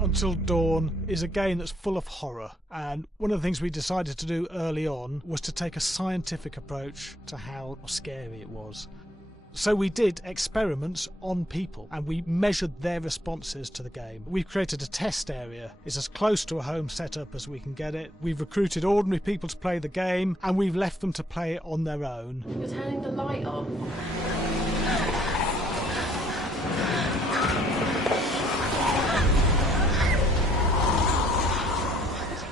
Until Dawn is a game that's full of horror, and one of the things we decided to do early on was to take a scientific approach to how scary it was. So we did experiments on people and we measured their responses to the game. We've created a test area. It's as close to a home setup as we can get it. We've recruited ordinary people to play the game and we've left them to play it on their own. You're turning the light off.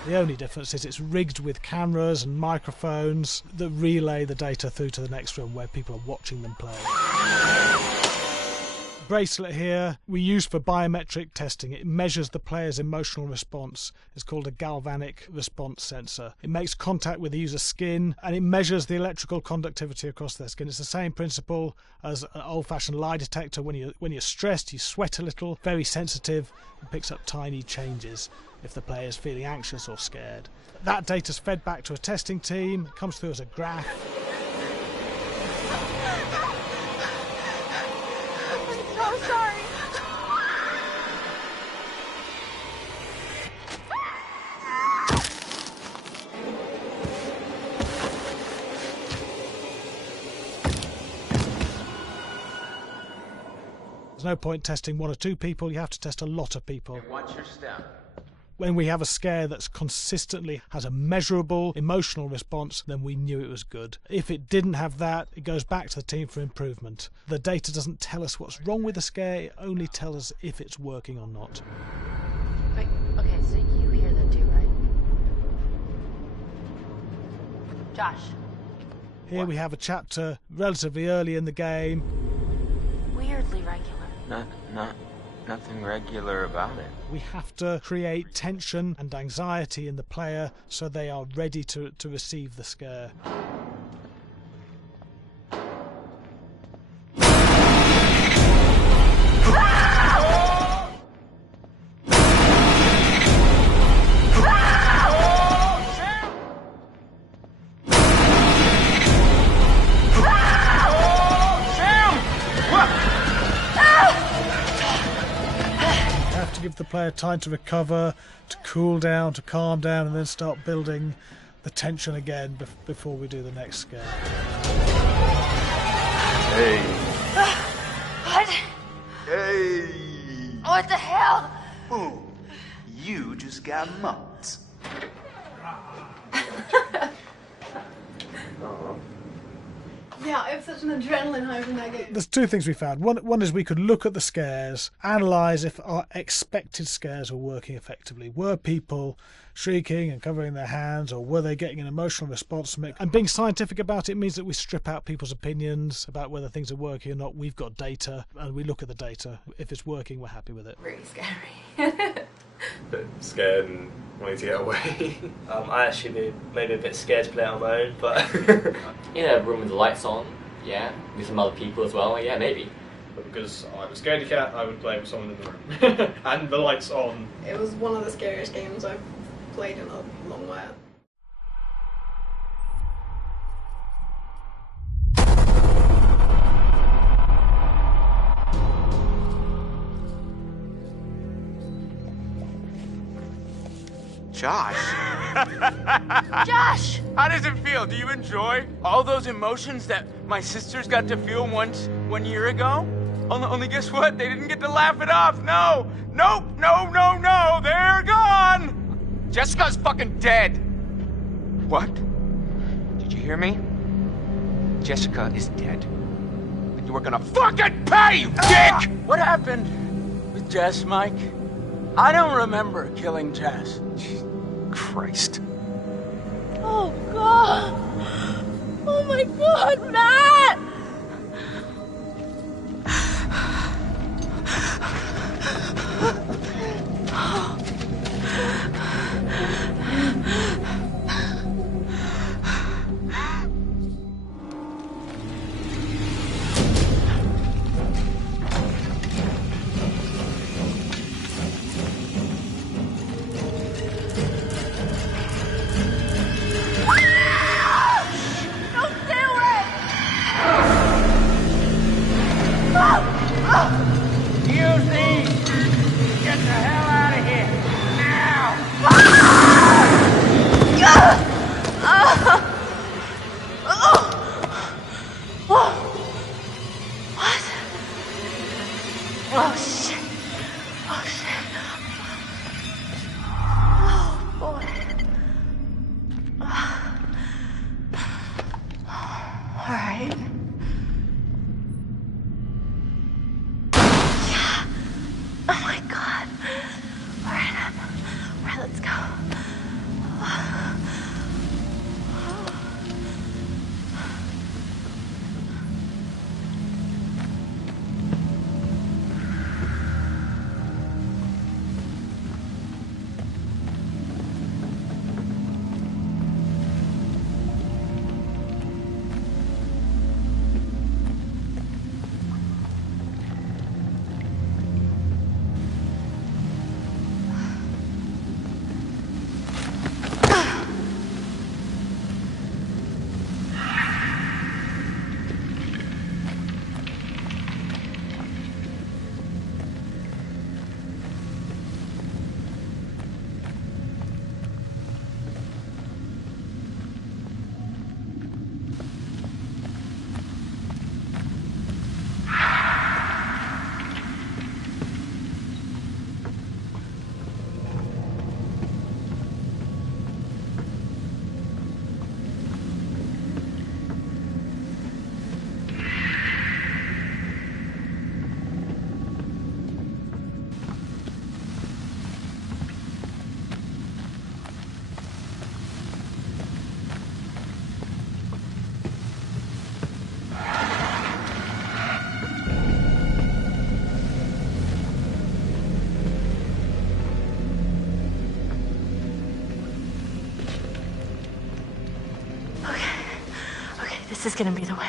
The only difference is it's rigged with cameras and microphones that relay the data through to the next room where people are watching them play. Bracelet here we use for biometric testing. It measures the player's emotional response. It's called a galvanic response sensor. It makes contact with the user's skin and it measures the electrical conductivity across their skin. It's the same principle as an old-fashioned lie detector. When you're stressed, you sweat a little, very sensitive, and picks up tiny changes if the player is feeling anxious or scared. That data's fed back to a testing team, it comes through as a graph. I'm so sorry. There's no point testing one or two people, you have to test a lot of people. Okay, watch your step. When we have a scare that's consistently has a measurable emotional response, then we knew it was good. If it didn't have that, it goes back to the team for improvement. The data doesn't tell us what's wrong with the scare, it only tells us if it's working or not. Wait, okay, so you hear that too, right? Josh. Here we have a chapter relatively early in the game. Weirdly regular. Nothing regular about it. We have to create tension and anxiety in the player so they are ready to receive the scare. Give the player time to recover, to cool down, to calm down, and then start building the tension again before we do the next scare. Hey. What? Hey. What the hell? Ooh, you just got mugged. Yeah, I have such an adrenaline high from that game. There's two things we found. One is we could look at the scares, analyse if our expected scares were working effectively. Were people shrieking and covering their hands, or were they getting an emotional response from it? And being scientific about it means that we strip out people's opinions about whether things are working or not. We've got data, and we look at the data. If it's working, we're happy with it. Really scary. Bit scared and wanting to get away. I actually maybe a bit scared to play on my own, but in a room with the lights on, yeah, with some other people as well, yeah, maybe. But because I'm a scaredy cat, I would play with someone in the room. And the lights on. It was one of the scariest games I've played in a long while. Josh. Josh! How does it feel? Do you enjoy all those emotions that my sisters got to feel once 1 year ago? Only guess what? They didn't get to laugh it off. No! Nope! No! They're gone! Jessica's fucking dead. What? Did you hear me? Jessica is dead. And you were gonna fucking pay, you dick! what happened with Jess, Mike? I don't remember killing Jess. Christ. Oh, God! Oh, my God, Matt! Use these! Get the hell out of here! Oh shit. Oh shit. Oh boy. All right. Yeah. Oh my god. All right, let's go. This is gonna be the way.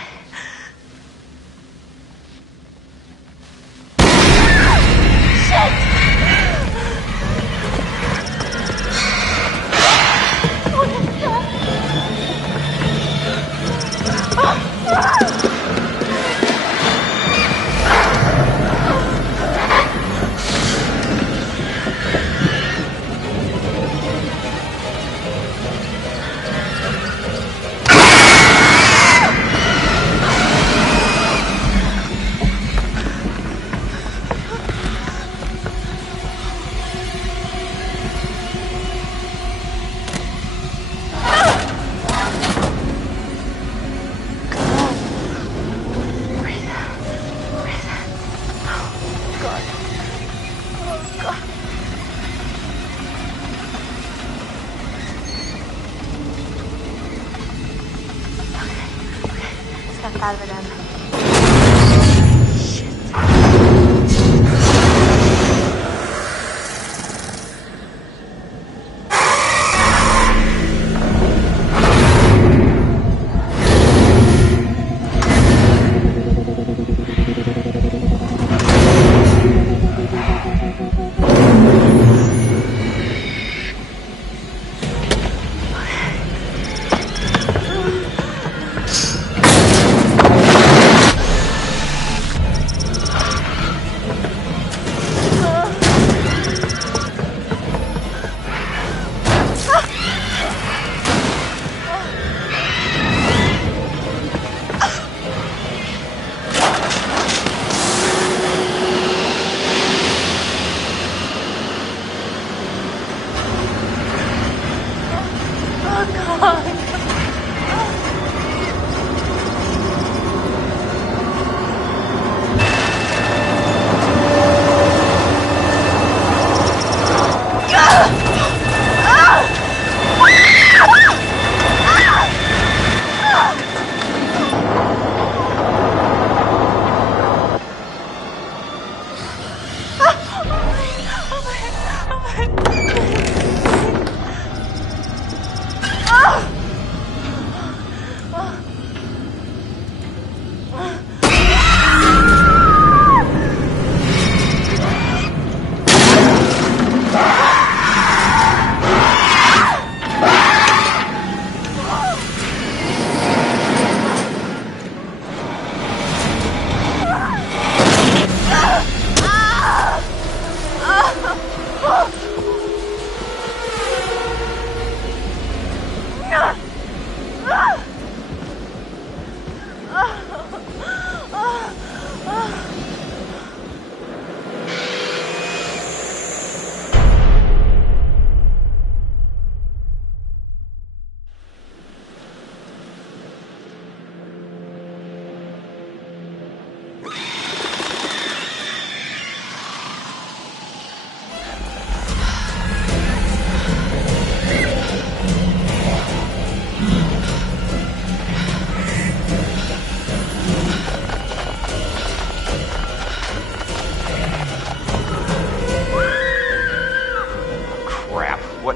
Step out of it, Em.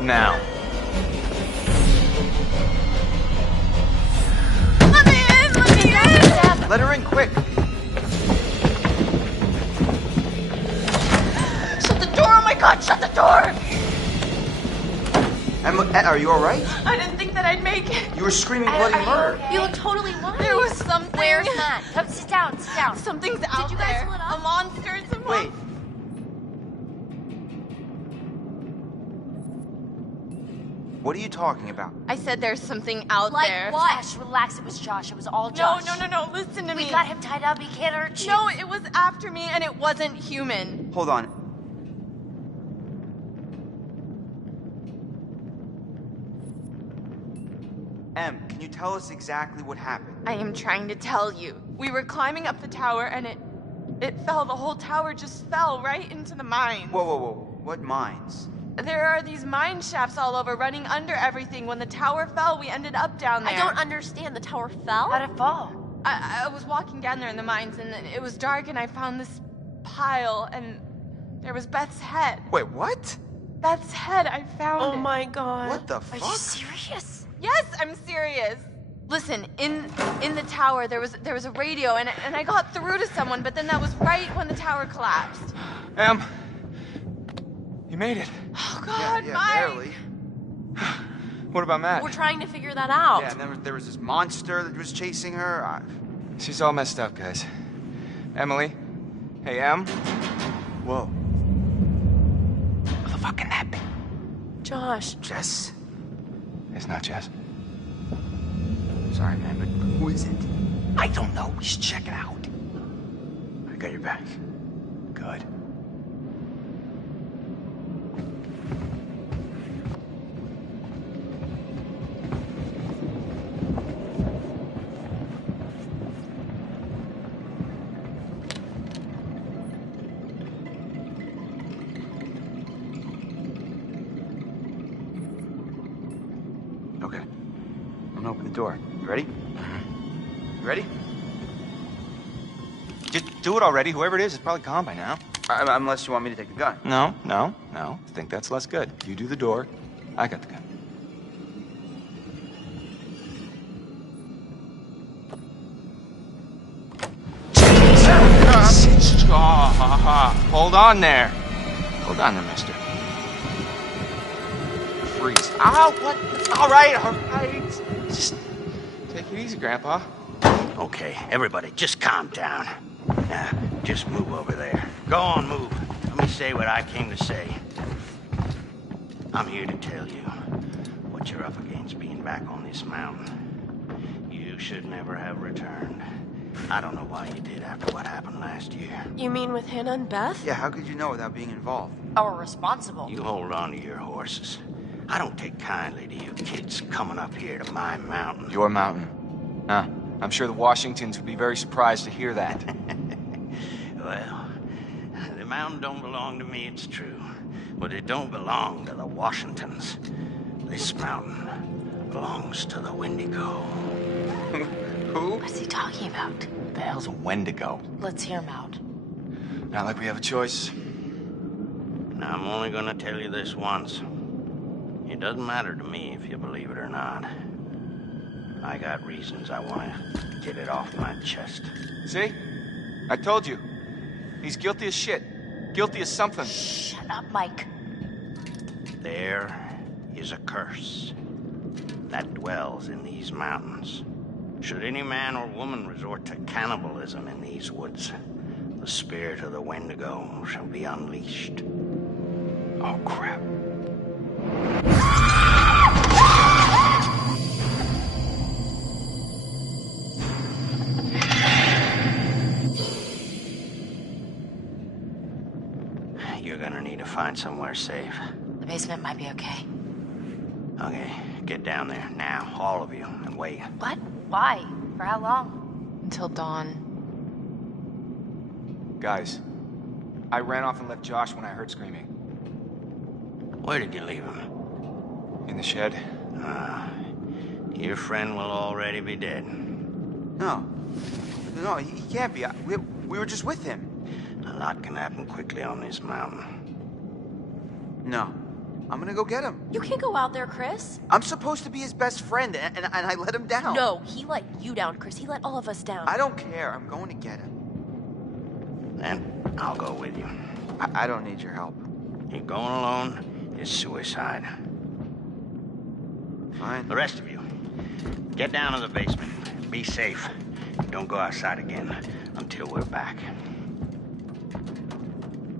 Now. Let me in! Let me in! Let her in, quick. Shut the door! Oh my God! Shut the door! Emma, are you all right? I didn't think that I'd make it. You were screaming bloody murder. You look totally fine. There was something. Where's Matt? Come sit down, sit down. Something's out you guys there. split up? A monster. Wait. What are you talking about? I said there's something out Like there. what? Josh, relax. It was Josh. It was all No, Josh. no. Listen to me. We got him tied up. He can't hurt you. No, it was after me, and it wasn't human. Hold on. Em, can you tell us exactly what happened? I am trying to tell you. We were climbing up the tower, and it fell. The whole tower just fell right into the mines. Whoa. What mines? There are these mine shafts all over, running under everything. When the tower fell, we ended up down there. I don't understand. The tower fell? How'd it fall? I was walking down there in the mines, and it was dark, and I found this pile, and there was Beth's head. Wait, what? Beth's head, I found it. Oh my God. What the Are fuck? you serious? Yes, I'm serious. Listen, in the tower, there was a radio, and I got through to someone, but then that was right when the tower collapsed. You made it. Oh, God, yeah, Mike. barely. What about Matt? We're trying to figure that out. Yeah, and then there was this monster that was chasing her. She's all messed up, guys. Emily? Hey, Em? Whoa. What the fuck can that be? Josh. Jess? It's not Jess. Sorry, man, but who is it? I don't know. Just check it out. I got your back. Good. Okay. I'm gonna open the door. You ready? You ready? Just do it already. Whoever it is probably gone by now. Unless you want me to take the gun. No. I think that's less good. You do the door. I got the gun. Hold on there. Hold on there, mister. Freeze. Ow, what? All right. Just take it easy, Grandpa. Okay, everybody, just calm down. Now, just move over there. Go on, move. Let me say what I came to say. I'm here to tell you what you're up against being back on this mountain. You should never have returned. I don't know why you did after what happened last year. You mean with Hannah and Beth? Yeah, how could you know without being involved? Or responsible. You hold on to your horses. I don't take kindly to you kids coming up here to my mountain. Your mountain. Huh. I'm sure the Washingtons would be very surprised to hear that. Well, the mountain don't belong to me, it's true. But it don't belong to the Washingtons. This mountain belongs to the Wendigo. Who? What's he talking about? What the hell's a Wendigo? Let's hear him out. Not like we have a choice. Now, I'm only gonna tell you this once. It doesn't matter to me if you believe it or not. I got reasons I want to get it off my chest. See? I told you. He's guilty as shit. Guilty as something. Shut up, Mike. There is a curse that dwells in these mountains. Should any man or woman resort to cannibalism in these woods, the spirit of the Wendigo shall be unleashed. Oh, crap. You're gonna need to find somewhere safe. The basement might be okay. Okay, get down there now, all of you, and wait. What? Why? For how long? Until dawn. Guys, I ran off and left Josh when I heard screaming. Where did you leave him? In the shed. Your friend will already be dead. No, he can't be. We were just with him. A lot can happen quickly on this mountain. No, I'm gonna go get him. You can't go out there, Chris. I'm supposed to be his best friend, and I let him down. No, he let you down, Chris. He let all of us down. I don't care. I'm going to get him. Then I'll go with you. I don't need your help. You're going alone is suicide. Fine. The rest of you, get down to the basement. Be safe. Don't go outside again until we're back.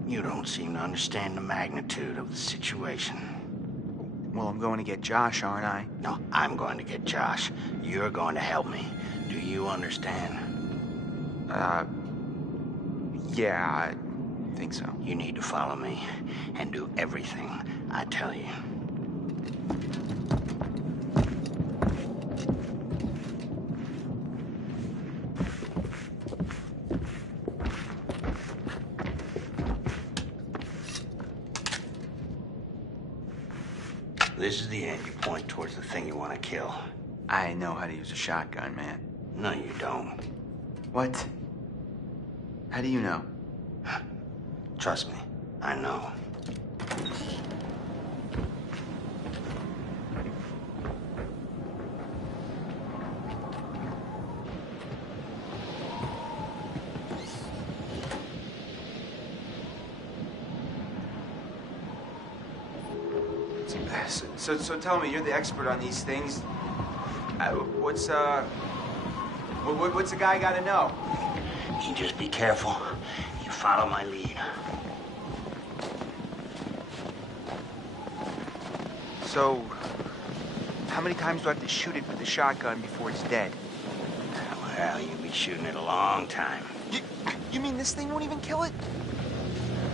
You don't seem to understand the magnitude of the situation. Well, I'm going to get Josh, aren't I? No, I'm going to get Josh. You're going to help me. Do you understand? Yeah, I think so. You need to follow me and do everything I tell you. This is the end. You point towards the thing you want to kill. I know how to use a shotgun, man. No, you don't. What? How do you know? Trust me, I know. So tell me, you're the expert on these things. What's a guy gotta know? You just be careful. You follow my lead. So, how many times do I have to shoot it with the shotgun before it's dead? Well, you'll be shooting it a long time. You mean this thing won't even kill it?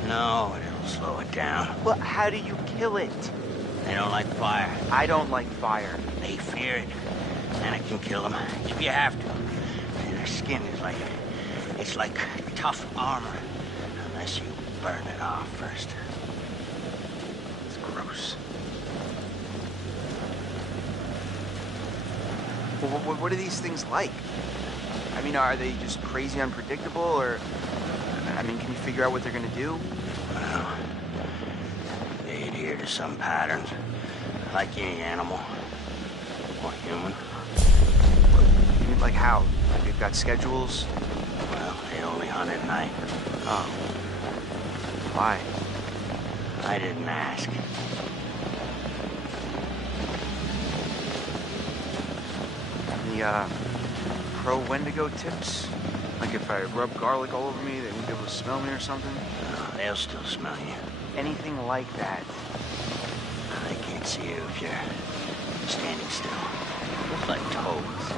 No, it'll slow it down. Well, how do you kill it? They don't like fire. I don't like fire. They fear it. And it can kill them if you have to. And their skin is it's like tough armor. Unless you burn it off first. It's gross. Well, what are these things like? I mean, are they just crazy unpredictable, or... I mean, can you figure out what they're gonna do? Well, they adhere to some patterns. Like any animal. Or human. You mean, like how? They've got schedules? Well, they only hunt at night. Oh. Why? I didn't ask. Any, pro Wendigo tips? Like if I rub garlic all over me, they won't be able to smell me or something? No, they'll still smell you. Anything like that? They can't see you if you're standing still. Looks like toads.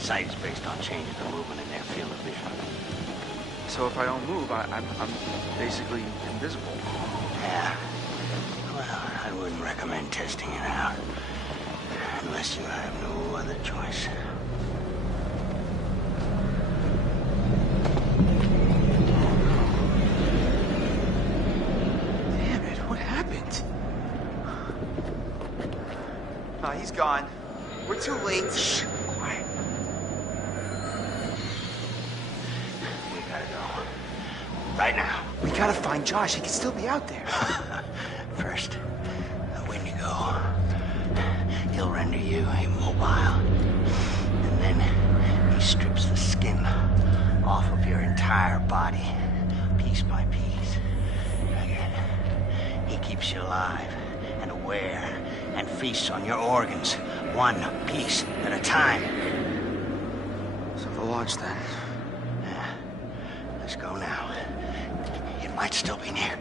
Sight is based on changes of movement in their field of vision. So if I don't move, I'm basically invisible. Yeah. Well, I wouldn't recommend testing it out. Unless you have no other choice. Damn it, what happened? Oh, he's gone. We're too late. Shh, quiet. We gotta go. Right now. We gotta find Josh. He could still be out there. First, the Wendigo. He'll render you immobile. And then he strips the skin off of your entire body, piece by piece. Again, he keeps you alive and aware and feasts on your organs, one piece at a time. So the launch then. Yeah. Let's go now. It might still be near.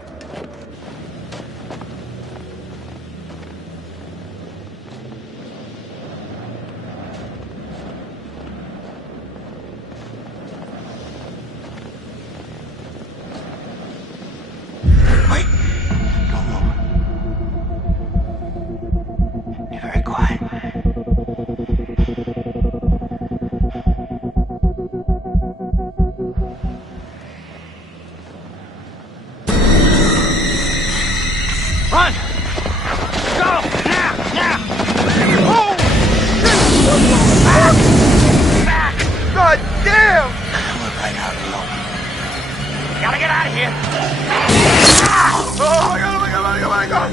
Wait! Don't move. Be very quiet. Run! Go! Now! Now! Oh! Back! God damn! We're right out in the open. Gotta get out of here! Oh my god, oh my god, oh my god, oh my god!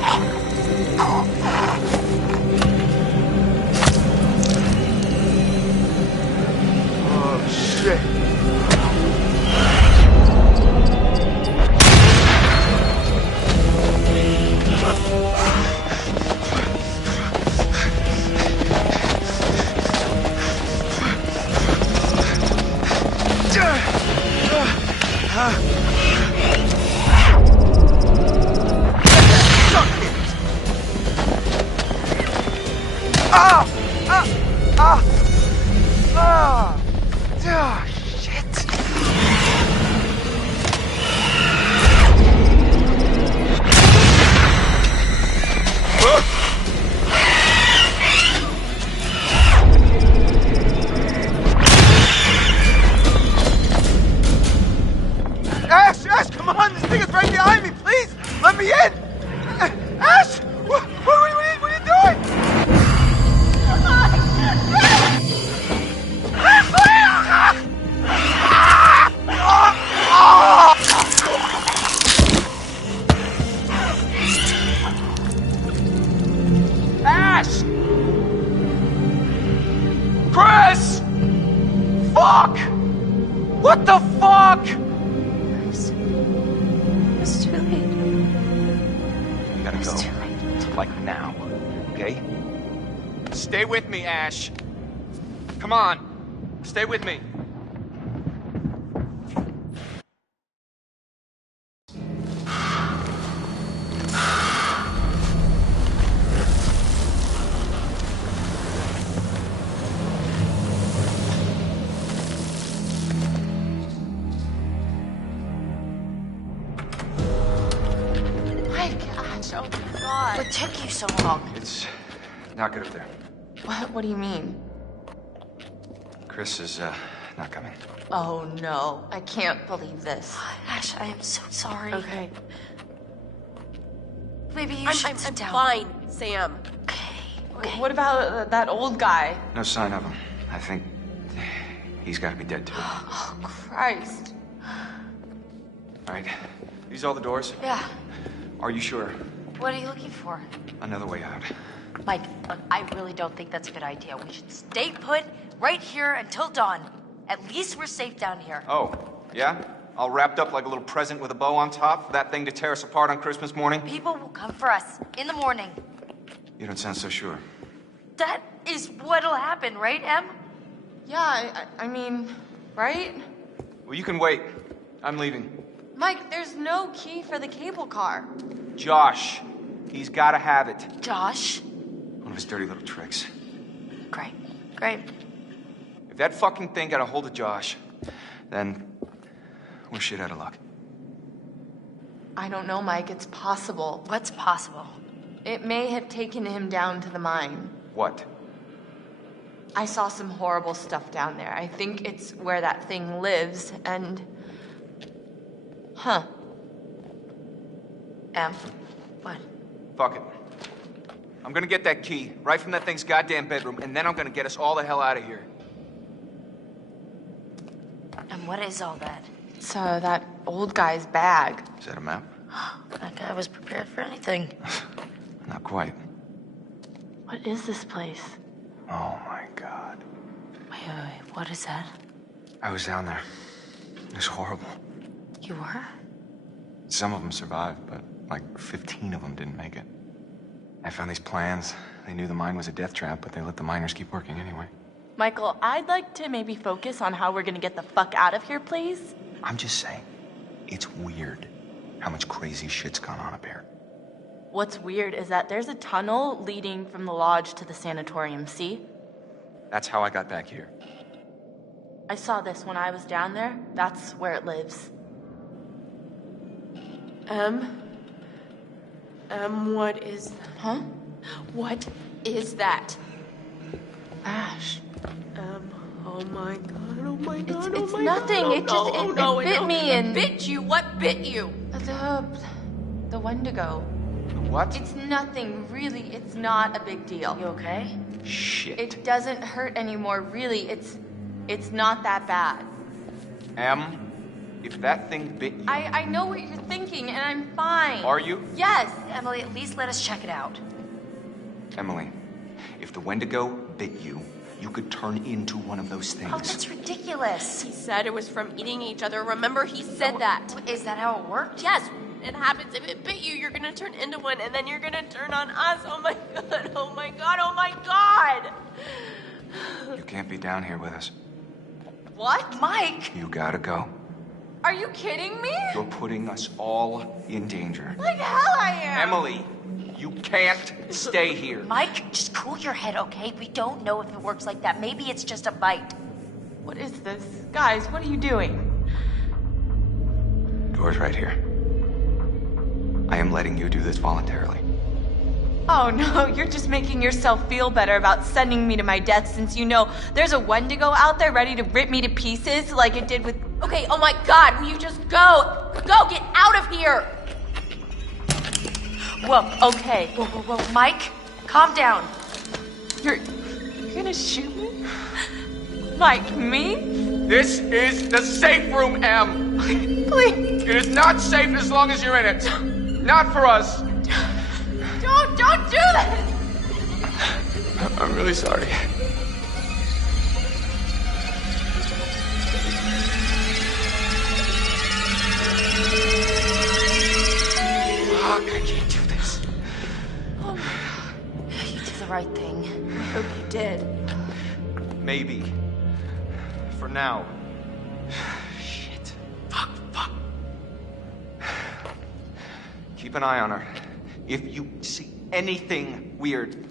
like now, okay? Stay with me, Ash. Come on. Stay with me. Oh my God. What took you so long? It's not good up there. What do you mean? Chris is, not coming. Oh no, I can't believe this. Ash, I am so sorry. Okay. Maybe you should sit down. I'm fine, Sam. Okay. What about that old guy? No sign of him. I think he's got to be dead too. Oh, Christ. All right. These all the doors? Yeah. Are you sure? What are you looking for? Another way out. Mike, look, I really don't think that's a good idea. We should stay put right here until dawn. At least we're safe down here. Oh, yeah? All wrapped up like a little present with a bow on top for that thing to tear us apart on Christmas morning? People will come for us in the morning. You don't sound so sure. That is what'll happen, right, Em? Yeah, I mean, right? Well, you can wait. I'm leaving. Mike, there's no key for the cable car. Josh. He's got to have it. Josh? One of his dirty little tricks. Great. If that fucking thing got a hold of Josh, then we're shit out of luck. I don't know, Mike. It's possible. What's possible? It may have taken him down to the mine. What? I saw some horrible stuff down there. I think it's where that thing lives, and... Huh. Em? What? Fuck it. I'm gonna get that key right from that thing's goddamn bedroom, and then I'm gonna get us all the hell out of here. And what is all that? It's that old guy's bag. Is that a map? That guy was prepared for anything. Not quite. What is this place? Oh my God. Wait, what is that? I was down there. It was horrible. You were? Some of them survived, but like 15 of them didn't make it. I found these plans. They knew the mine was a death trap, but they let the miners keep working anyway. Michael, I'd like to maybe focus on how we're gonna get the fuck out of here, please. I'm just saying, it's weird how much crazy shit's gone on up here. What's weird is that there's a tunnel leading from the lodge to the sanatorium, see? That's how I got back here. I saw this when I was down there. That's where it lives. What is... Huh? What is that? Ash. Oh my God, oh my God, It's nothing. God. It just, it bit me and... It bit you? What bit you? The Wendigo. What? It's nothing, really. It's not a big deal. You okay? Shit. It doesn't hurt anymore, really. It's not that bad. Em, if that thing bit you... I know what you're thinking, and I'm fine. Are you? Yes. Emily, at least let us check it out. Emily, if the Wendigo bit you, you could turn into one of those things. Oh, that's ridiculous. He said it was from eating each other. Remember, he said that. Is that how it worked? Yes. It happens if it bit you, you're gonna turn into one, and then you're gonna turn on us. Oh my God, oh my God, oh my God! You can't be down here with us. What? Mike! You gotta go. Are you kidding me? You're putting us all in danger. Like hell I am. Emily, you can't stay here. Mike, just cool your head, okay? We don't know if it works like that. Maybe it's just a bite. What is this? Guys, what are you doing? Door's right here. I am letting you do this voluntarily. Oh no, you're just making yourself feel better about sending me to my death since you know there's a Wendigo out there ready to rip me to pieces like it did with... Okay, oh my God, will you just go? Go, get out of here! Whoa, okay. Whoa, Mike, calm down. You're gonna shoot me? Mike, me? This is the safe room, Em. Please. It is not safe as long as you're in it. Not for us. Don't do this! I'm really sorry. Fuck, I can't do this. Oh my right thing. I hope you did. Maybe. For now. Shit. Fuck. Keep an eye on her. If you see anything weird,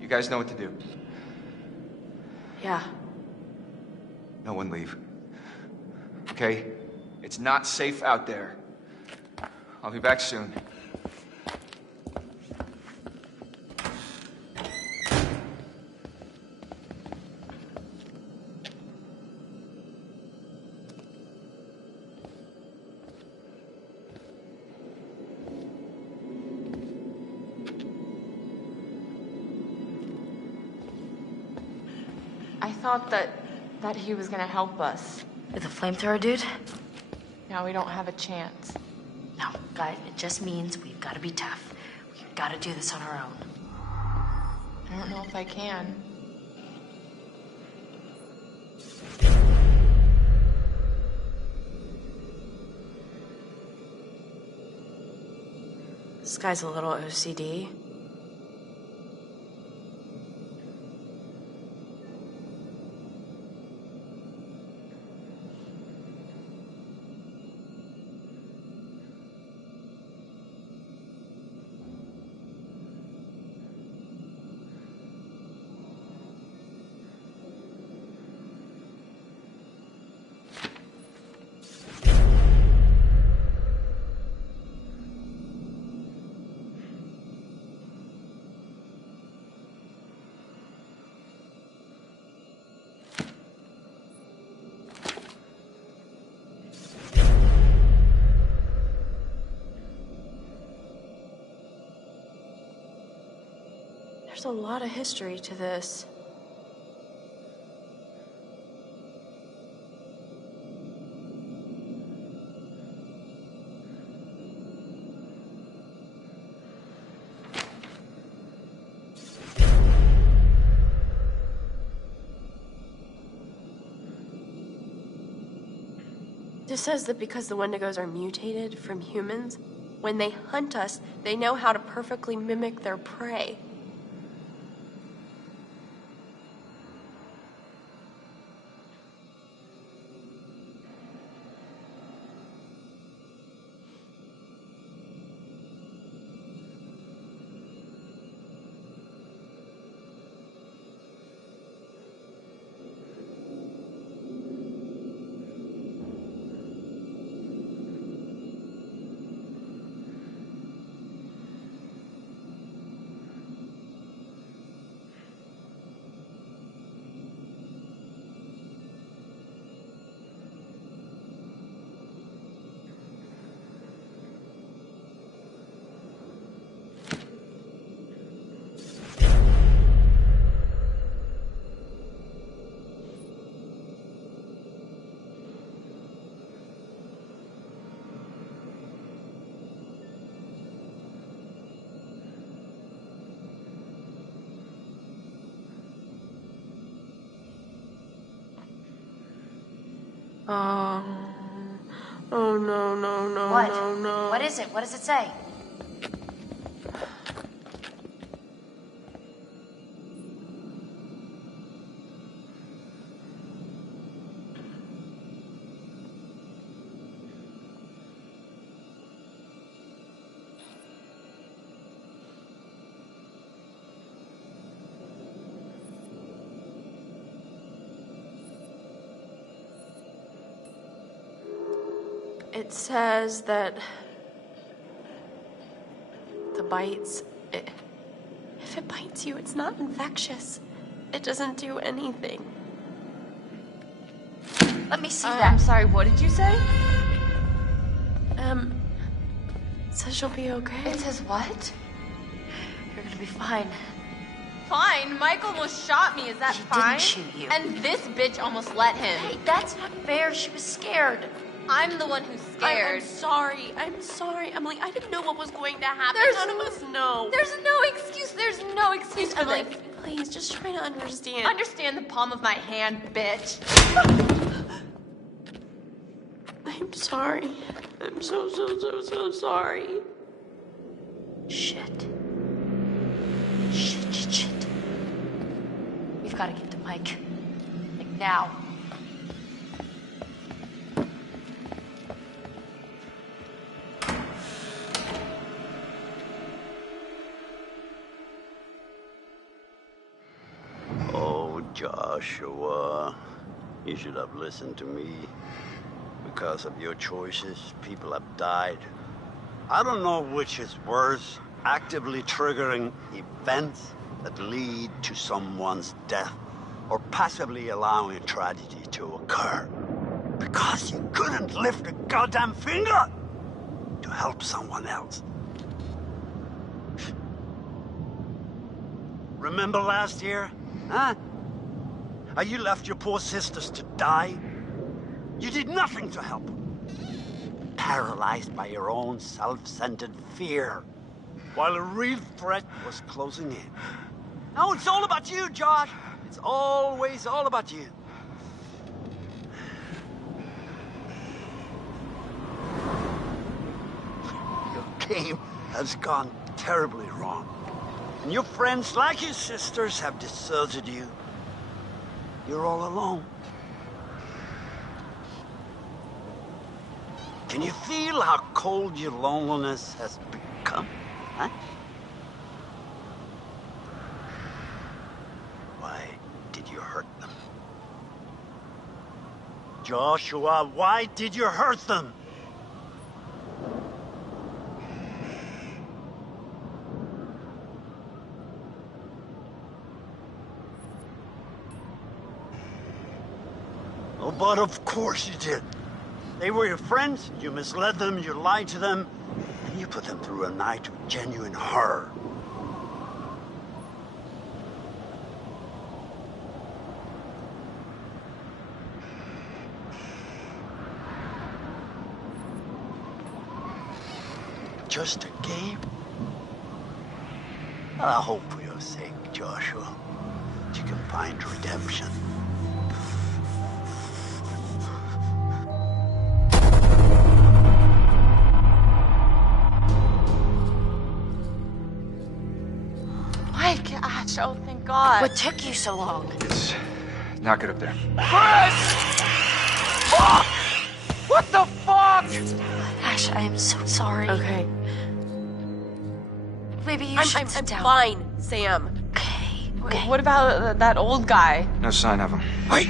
you guys know what to do. Yeah. No one leave. Okay? It's not safe out there. I'll be back soon. I thought that he was gonna help us. With a flamethrower, dude? Now we don't have a chance. No, guys, it just means we've got to be tough. We've got to do this on our own. I don't know if I can. This guy's a little OCD. There's a lot of history to this. This says that because the Wendigos are mutated from humans, when they hunt us, they know how to perfectly mimic their prey. Oh no, What? no. What is it? What does it say? It says that the bites, if it bites you, it's not infectious. It doesn't do anything. Let me see that. I'm sorry, what did you say? It says you'll be okay. It says what? You're gonna be fine. Fine, Mike almost shot me, is that She fine? didn't shoot you. And this bitch almost let him. Hey, that's not fair. She was scared. I'm the one who's I'm scared. sorry, Emily. I didn't know what was going to happen. None of us know. There's no excuse for Emily, this. please, just try to understand. Understand the palm of my hand, bitch. I'm sorry. I'm so sorry. Shit. Shit. We've got to get to Mike. Like now. Oh, Joshua, you should have listened to me. Because of your choices, people have died. I don't know which is worse, actively triggering events that lead to someone's death, or passively allowing a tragedy to occur. Because you couldn't lift a goddamn finger to help someone else. Remember last year? Huh? How you left your poor sisters to die? You did nothing to help them. Paralyzed by your own self-centered fear, while a real threat was closing in. Now it's all about you, Josh. It's always all about you. Your game has gone terribly wrong. And your friends, like your sisters, have deserted you. You're all alone. Can you feel how cold your loneliness has become? Huh? Why did you hurt them? Joshua, why did you hurt them? Oh, but of course you did. They were your friends, you misled them, you lied to them, and you put them through a night of genuine horror. Just a game? I hope for your sake, Joshua, that you can find redemption. Mike, Ash, oh, thank God. What took you so long? It's not good up there. Chris! Fuck! What the fuck? Ash, I am so sorry. Okay. Maybe you should I'm sit down. fine, Sam. Okay. What about that old guy? No sign of him. Wait!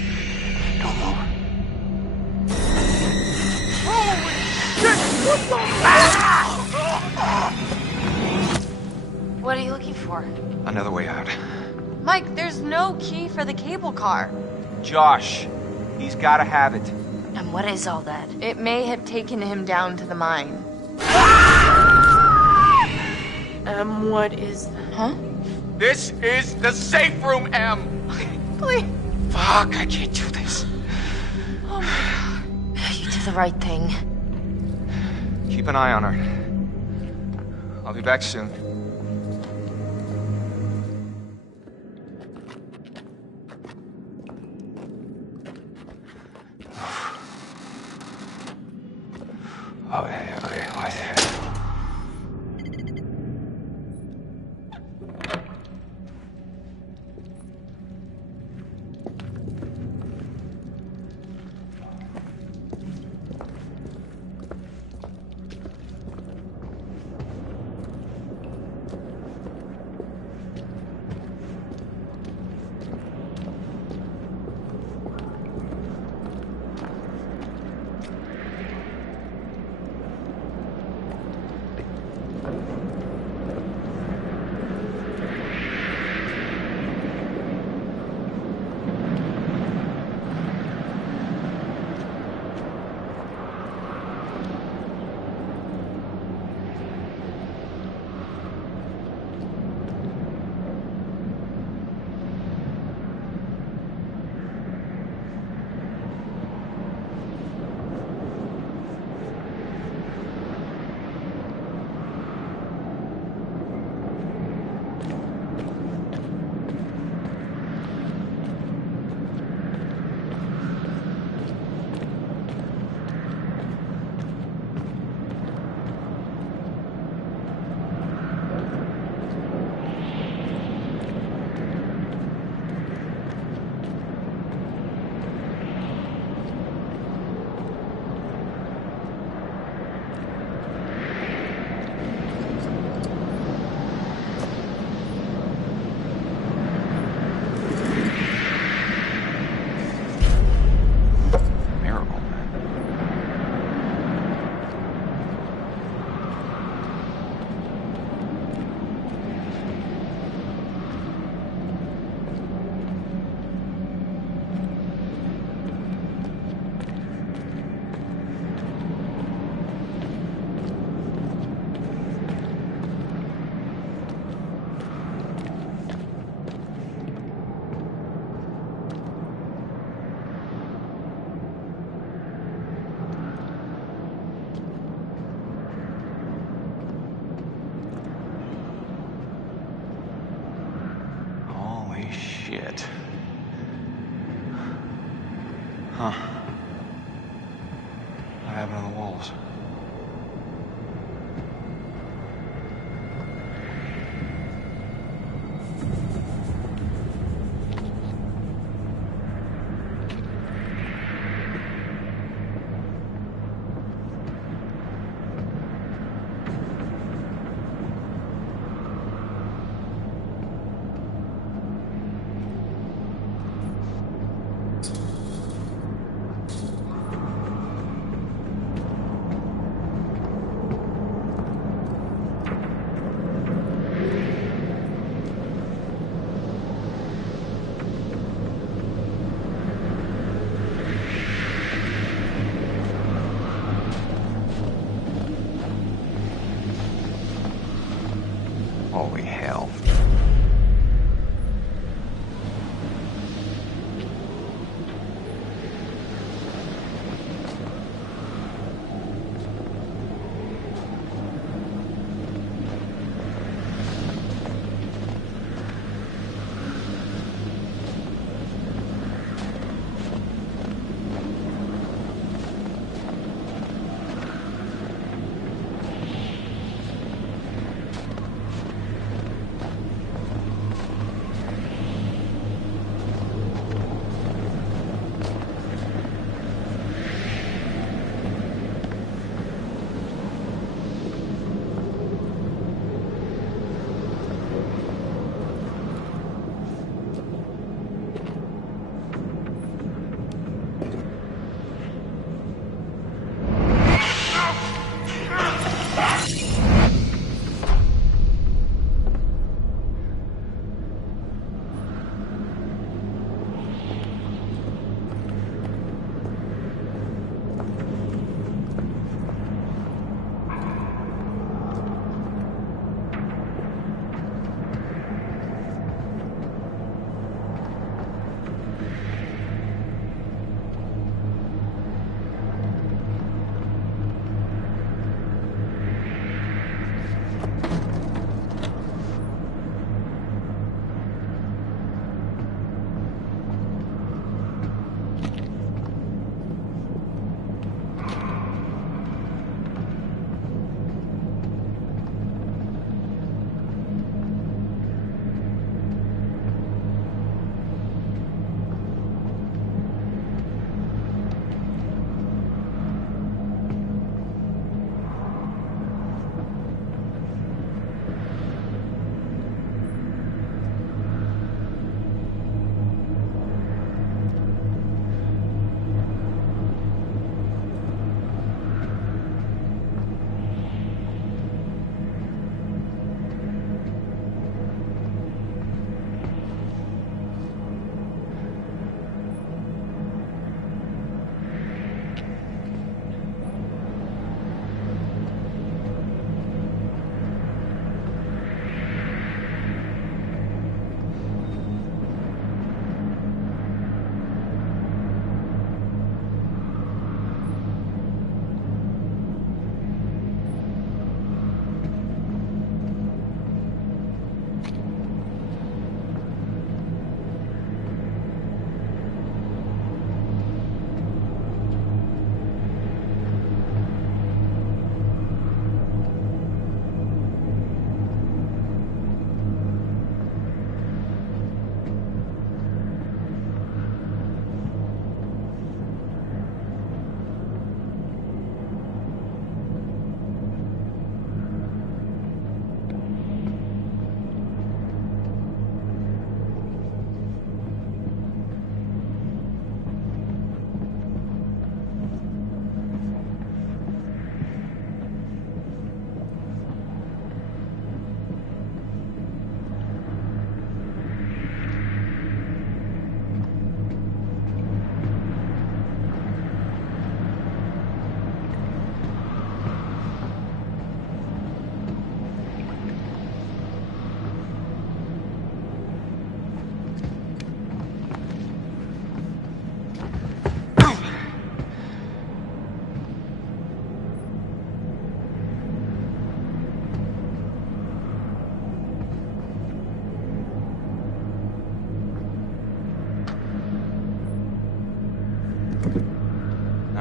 Don't move. What are you looking for? Another way out. Mike, there's no key for the cable car. Josh, he's gotta have it. And what is all that? It may have taken him down to the mine. What is that? Huh? This is the safe room, Em. Please. Fuck, I can't do this. Oh my God. You did the right thing. Keep an eye on her. I'll be back soon. Huh. What happened to the wolves?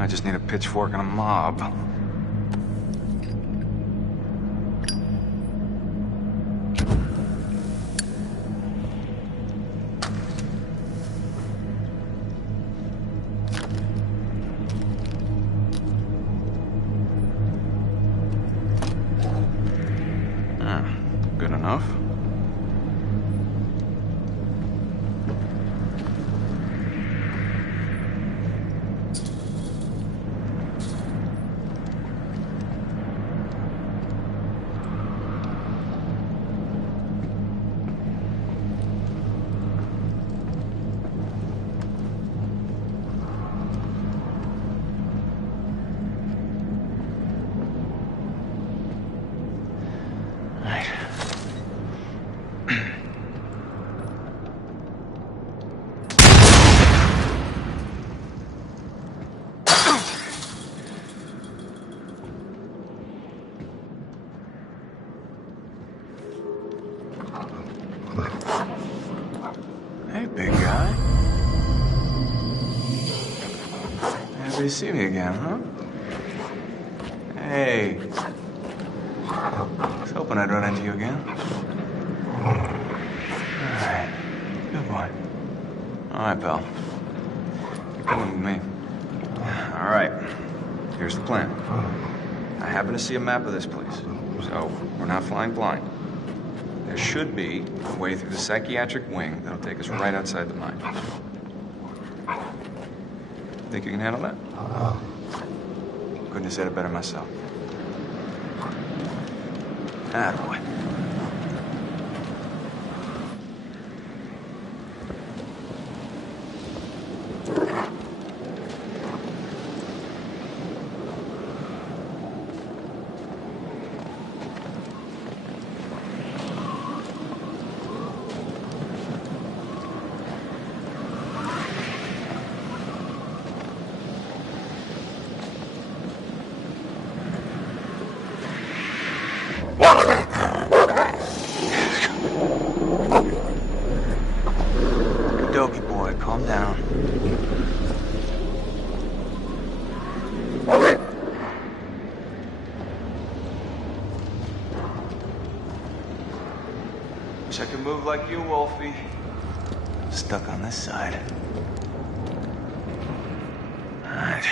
I just need a pitchfork and a mob. Good enough. Hey, big guy. Happy to see me again, huh? Hey. I was hoping I'd run into you again. Alright. Good boy. Alright, pal. You're coming with me. Alright. Here's the plan. I happen to see a map of this place, so we're not flying blind. There should be a way through the psychiatric wing that'll take us right outside the mine. Think you can handle that? Couldn't have said it better myself. Attaboy. Doggy boy, calm down. Wish I could move like you, Wolfie. Stuck on this side. Alright.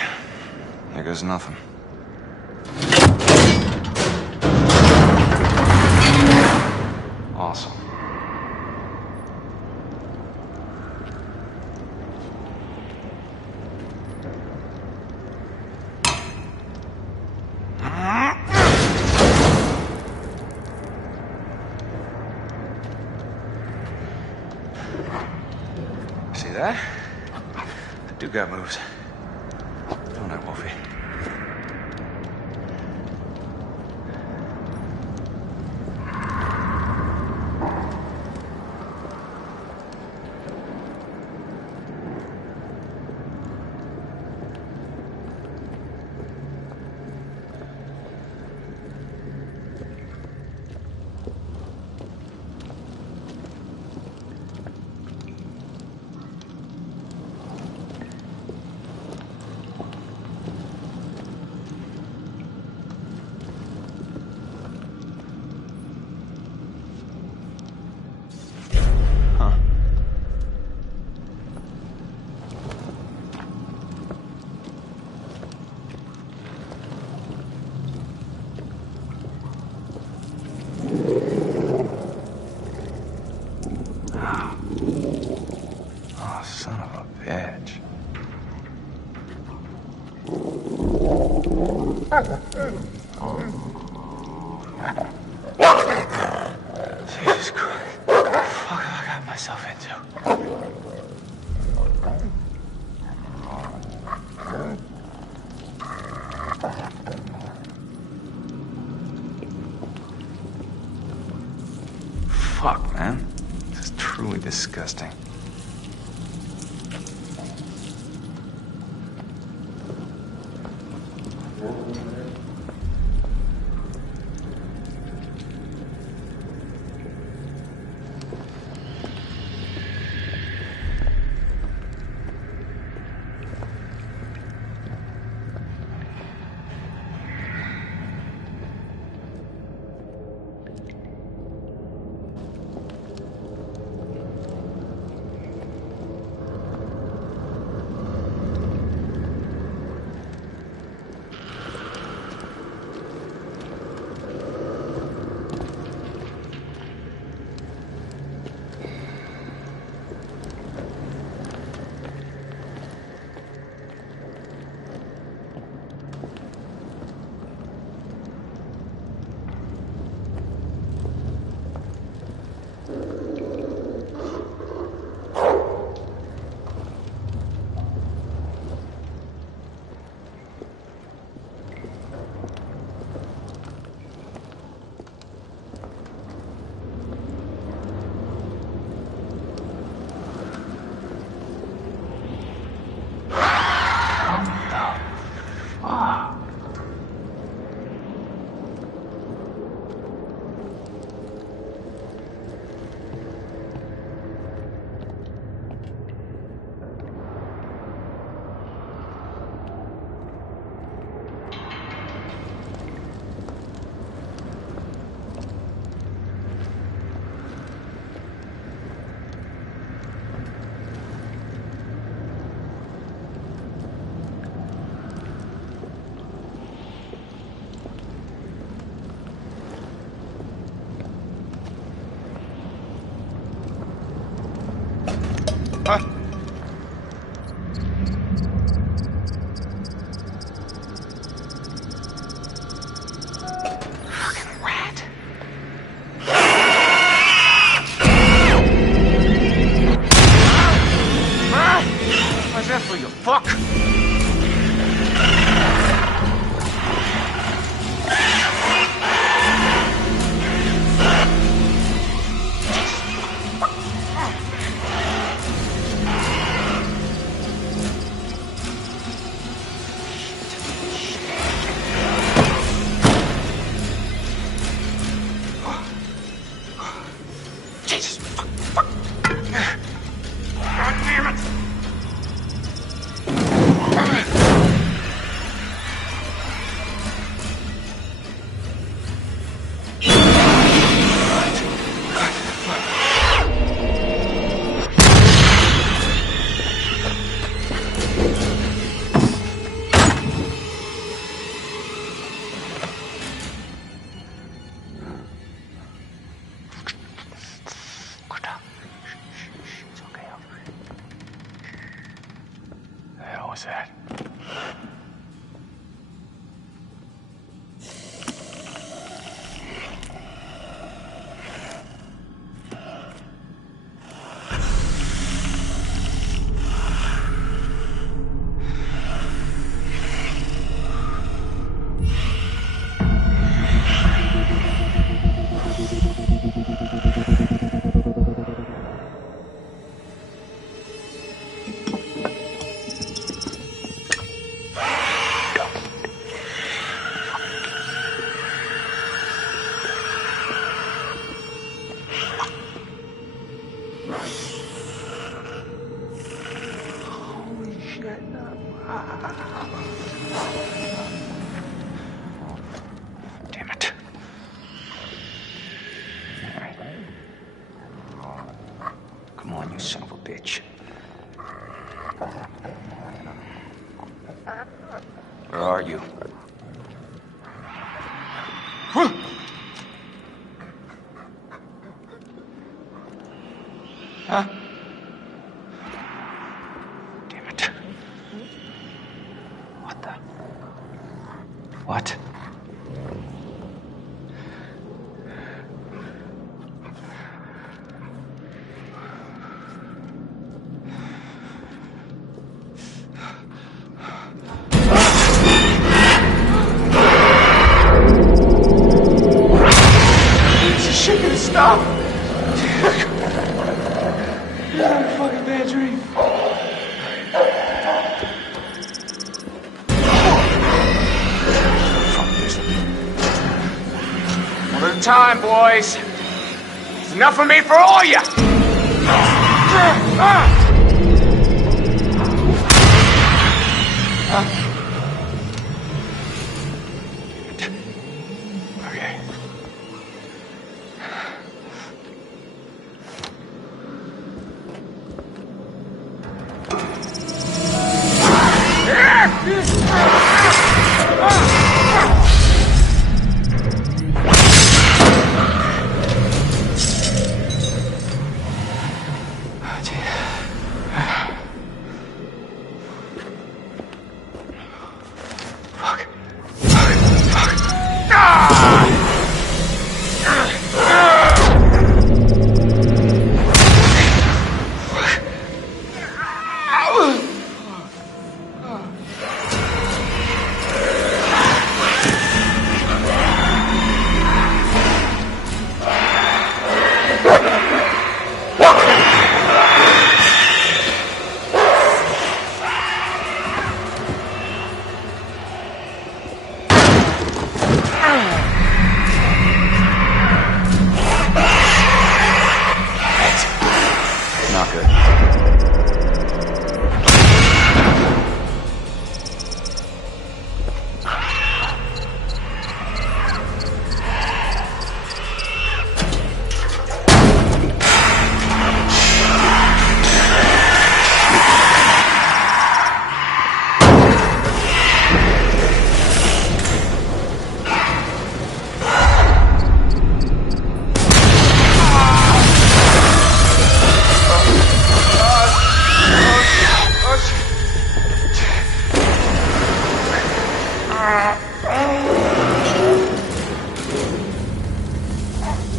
There goes nothing. Awesome. See that? The dude got moves. Don't I, Wolfie? Oh, son of a bitch. Jesus Christ. What the fuck have I got myself into? Fuck, man. This is truly disgusting. What's that for, you fuck? Jesus, fuck. God damn it! The hell was that? Damn it. All right. Come on, you son of a bitch. Where are you? Huh? Damn it. What the? What? This shit gonna stop. This is a fucking bad dream. Fuck this. One at a time, boys. It's enough of me for all ya. Okay.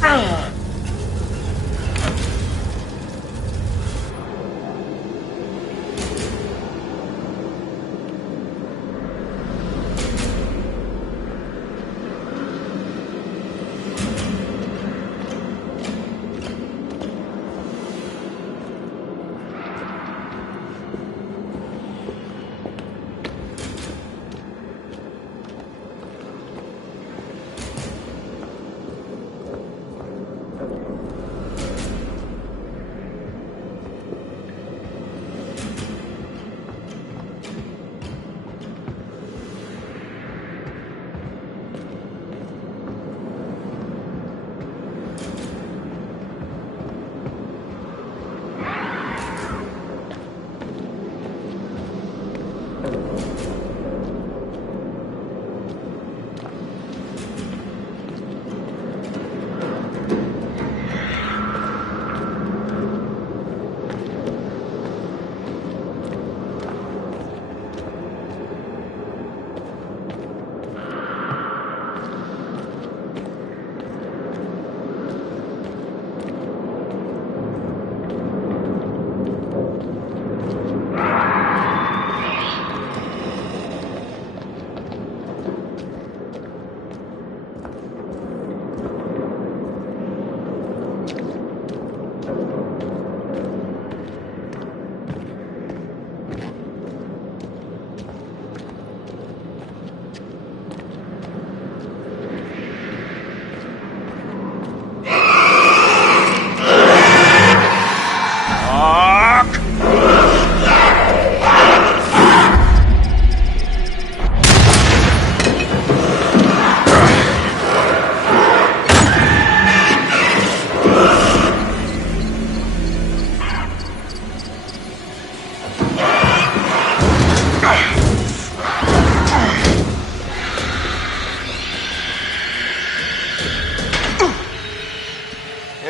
Hey,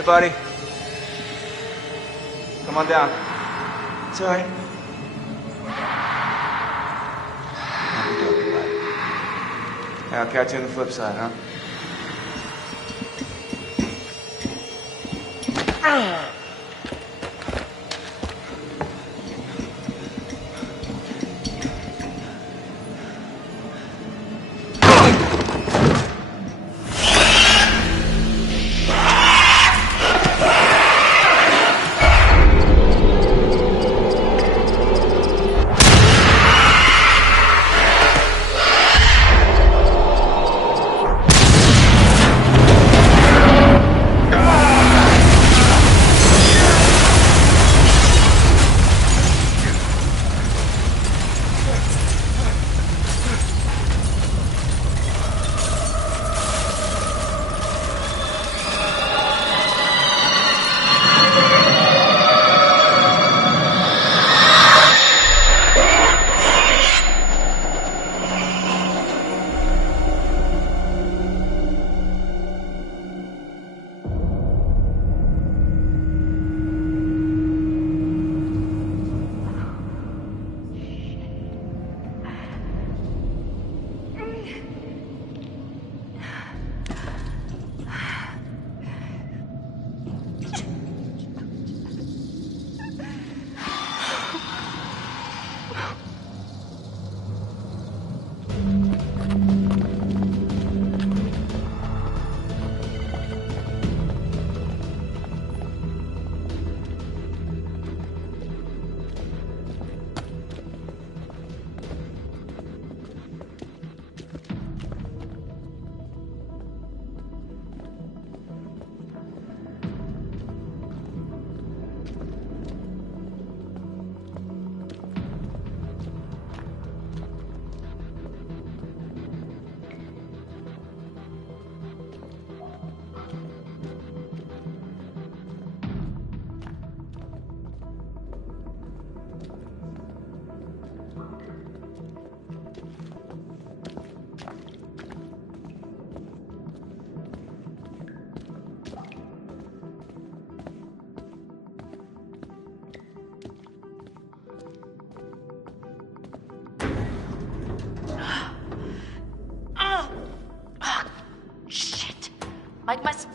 buddy. Come on down. It's all right. Yeah, I'll catch you on the flip side, huh?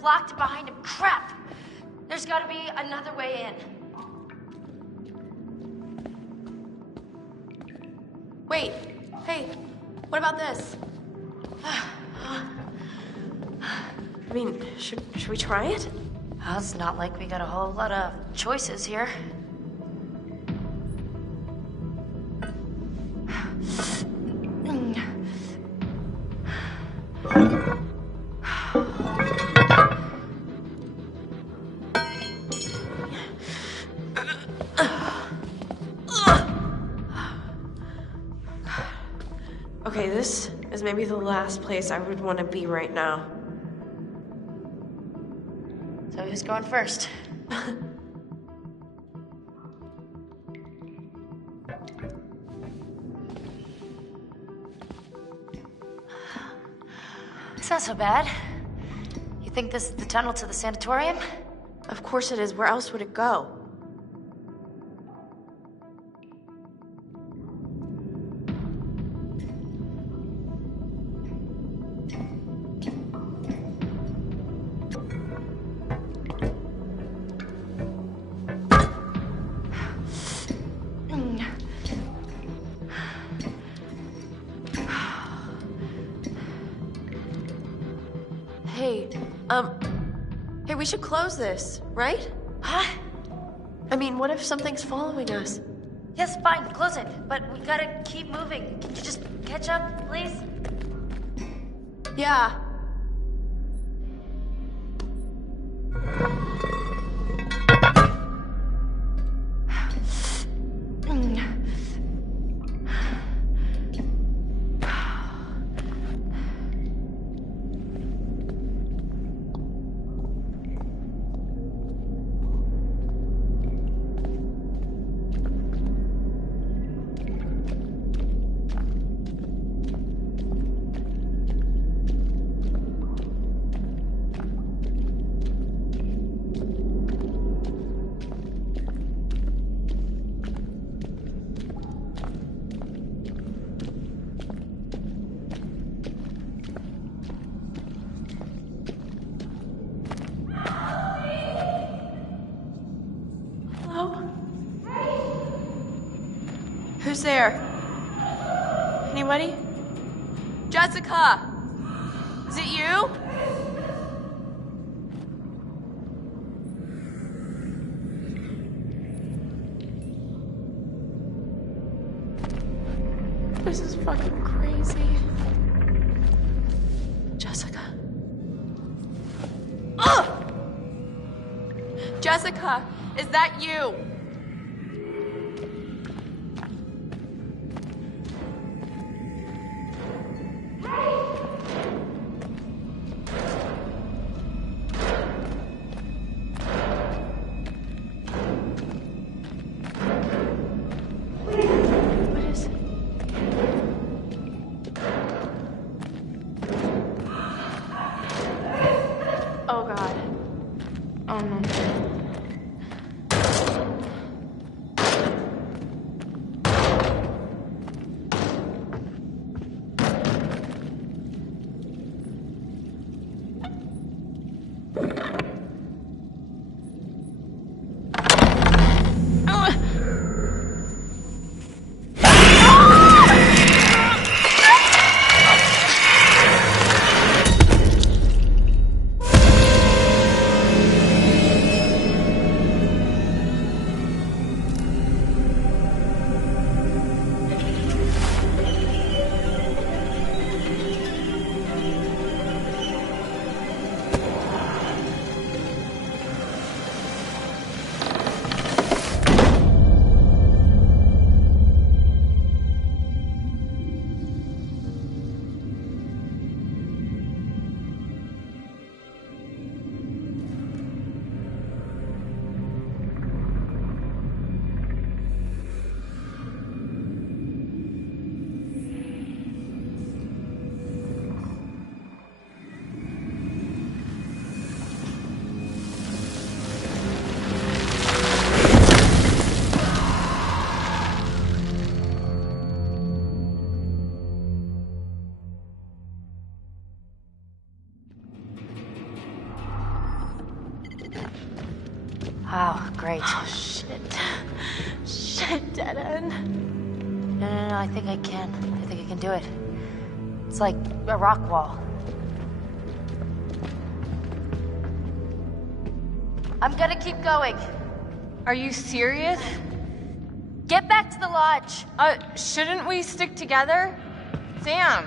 locked behind him. Crap! There's gotta be another way in. Wait, hey, what about this? I mean, should we try it? Well, it's not like we got a whole lot of choices here. Okay, this is maybe the last place I would want to be right now. So who's going first? It's not so bad. You think this is the tunnel to the sanatorium? Of course it is. Where else would it go? Hey, we should close this, right? Huh? I mean, what if something's following us? Yes, fine, close it. But we gotta keep moving. Can you just catch up, please? Yeah. Who's there? Anybody? Jessica! Is it you? This is fucking crazy. Jessica. Ugh! Jessica, is that you? Oh, great. Oh, shit. Shit, dead end. No, I think I can. I think I can do it. It's like a rock wall. I'm gonna keep going. Are you serious? Get back to the lodge. Shouldn't we stick together? Sam.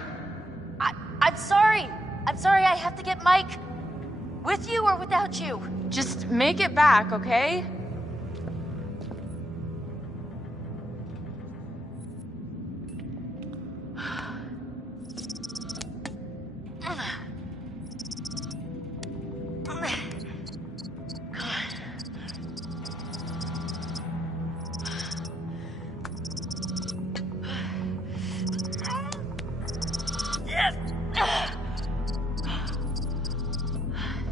I'm sorry. I'm sorry, I have to get Mike. With you or without you? Just make it back, okay?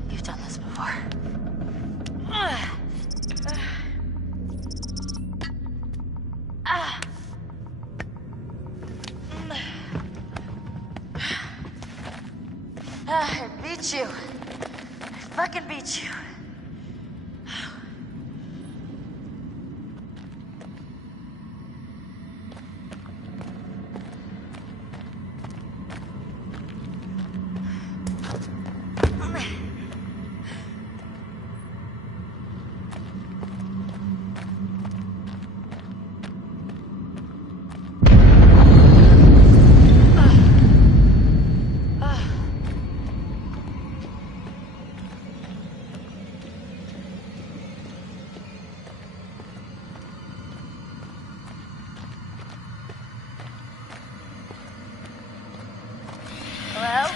You've done this before. I beat you. I fucking beat you. Hello?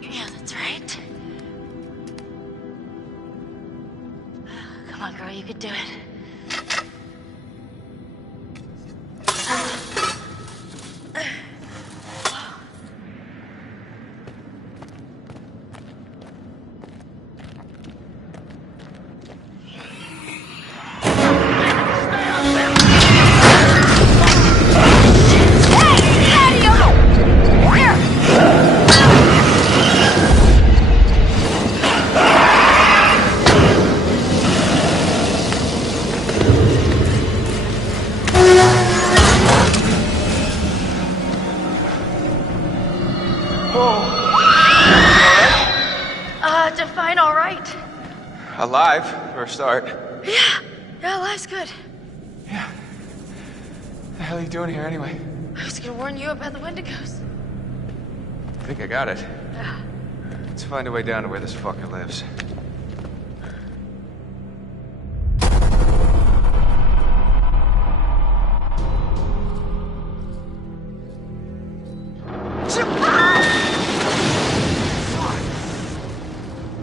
Yeah, that's right. Come on, girl, you could do it. Define all right. Alive, for a start. Yeah, life's good. What the hell are you doing here anyway? I was gonna warn you about the Wendigos. I think I got it. Let's find a way down to where this fucker lives.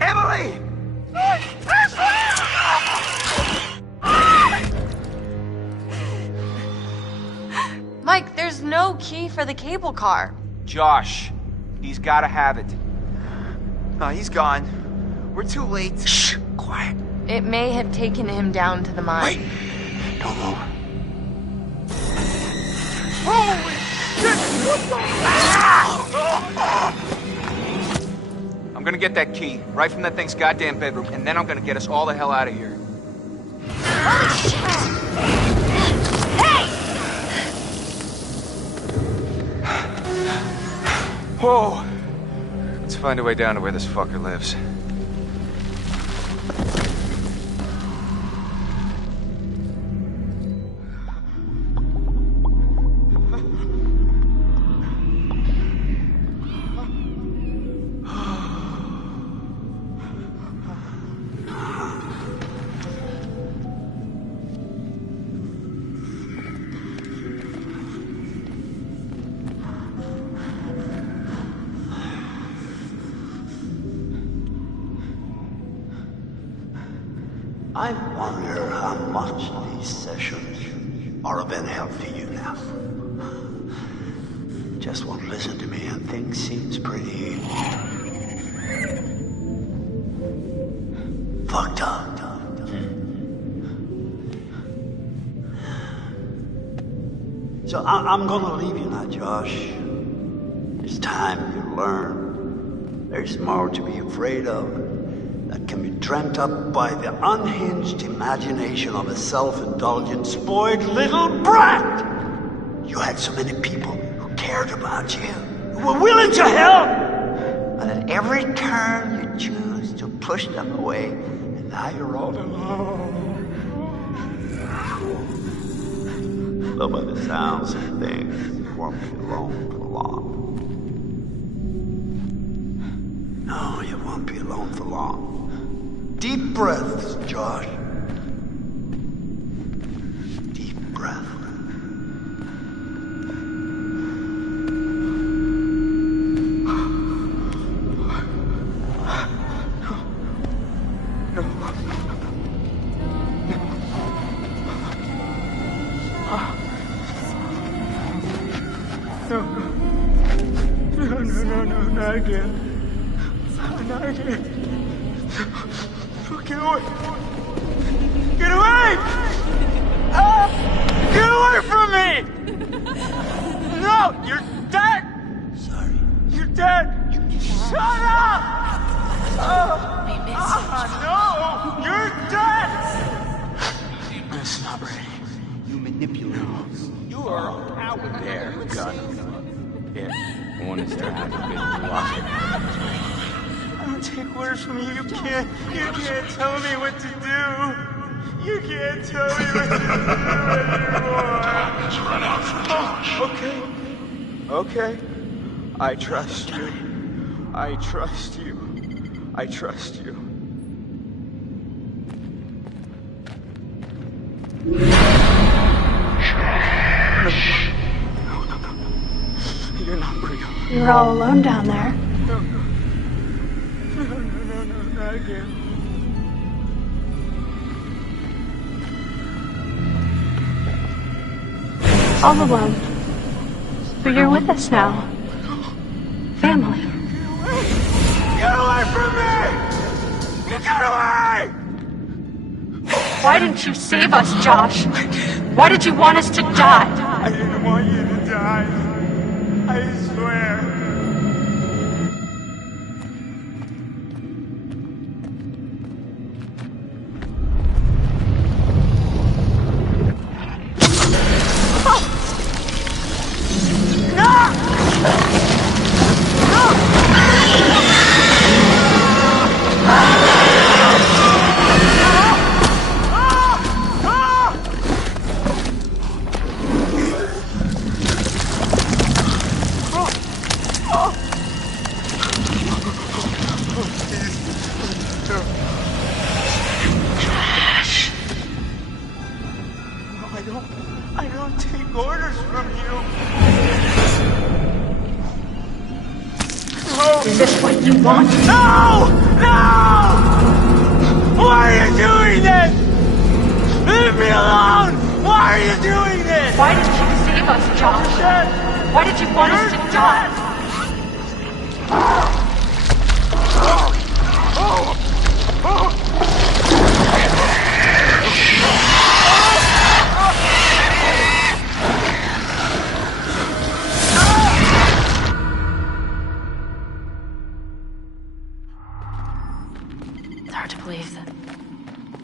Emily! Mike, there's no key for the cable car. Josh, he's gotta have it. He's gone. We're too late. Shh, quiet. It may have taken him down to the mine. Wait, don't move. Holy shit! What the? I'm gonna get that key right from that thing's goddamn bedroom, and then I'm gonna get us all the hell out of here. Holy shit! Hey! Whoa! Let's find a way down to where this fucker lives. I wonder how much these sessions are of any help to you now. Just won't listen to me and things seems pretty fucked up. So I'm gonna leave you now, Josh. It's time you learn. There's more to be afraid of that can be dreamt up by the unhinged imagination of a self-indulgent, spoiled little brat. You had so many people who cared about you, who were willing to help, and at every turn you choose to push them away, and now you're all alone. Though by the sounds of things, you won't be alone for long. No, you won't be alone for long. Deep breaths, Josh. Deep breath. Not again. Not again. Get away! Get away! Get away from me! No! You're dead! Sorry. You're dead! Shut up! No! You're dead! It's not ready. You manipulate. You are a coward. There, got him. Here, one is there. Watch it. I don't take orders from you. You can't tell me what to do. You can't tell me what to do anymore. Time has run out for Josh. Okay. I trust you. I trust you. I trust you. You're not real. You're all alone down there. No, not again. All alone. But you're with us now. Family. Get away from me! Get away! Why didn't you save us, Josh? Why did you want us to die? I didn't want you to die. I swear. I don't take orders from you. No. Is this what you want? No! No! Why are you doing this? Leave me alone! Why are you doing this? Why did you save us, Josh? Why did you want us to die? It's hard to believe that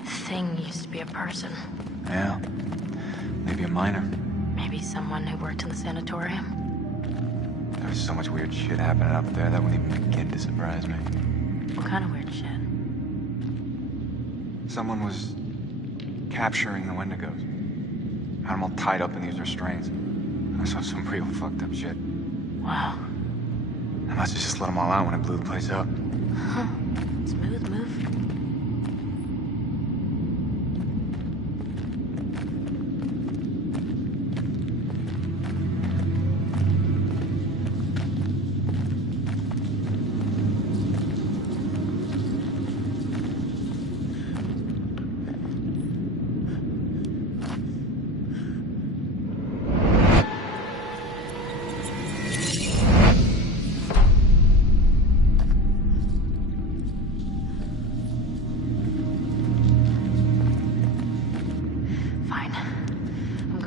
thing used to be a person. Yeah. Maybe a minor. Maybe someone who worked in the sanatorium. There was so much weird shit happening up there that wouldn't even begin to surprise me. What kind of weird shit? Someone was capturing the Wendigos. Had them all tied up in these restraints. I saw some real fucked up shit. Wow. I must have just let them all out when I blew the place up. Huh. Smooth move.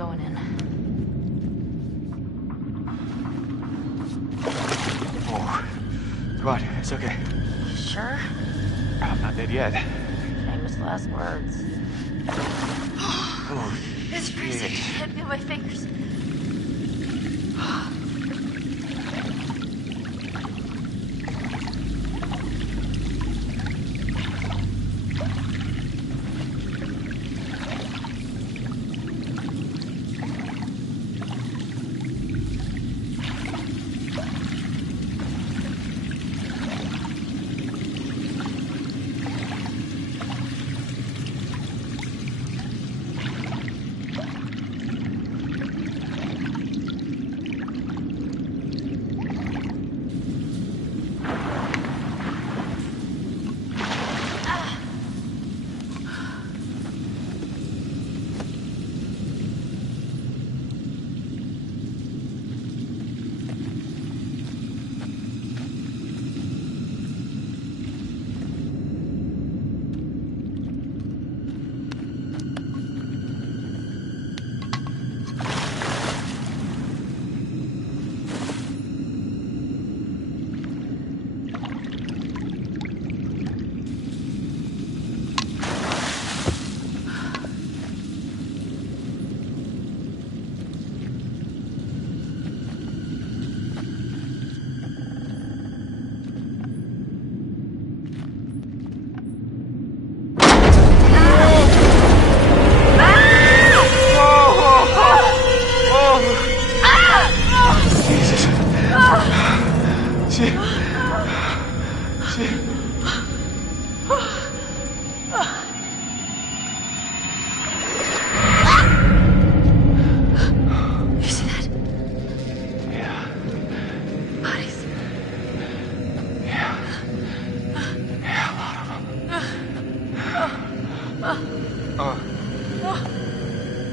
going in. Oh, come on, it's okay. You sure? I'm not dead yet. Famous last words. Oh, It's freezing. shit. Can't feel my fingers.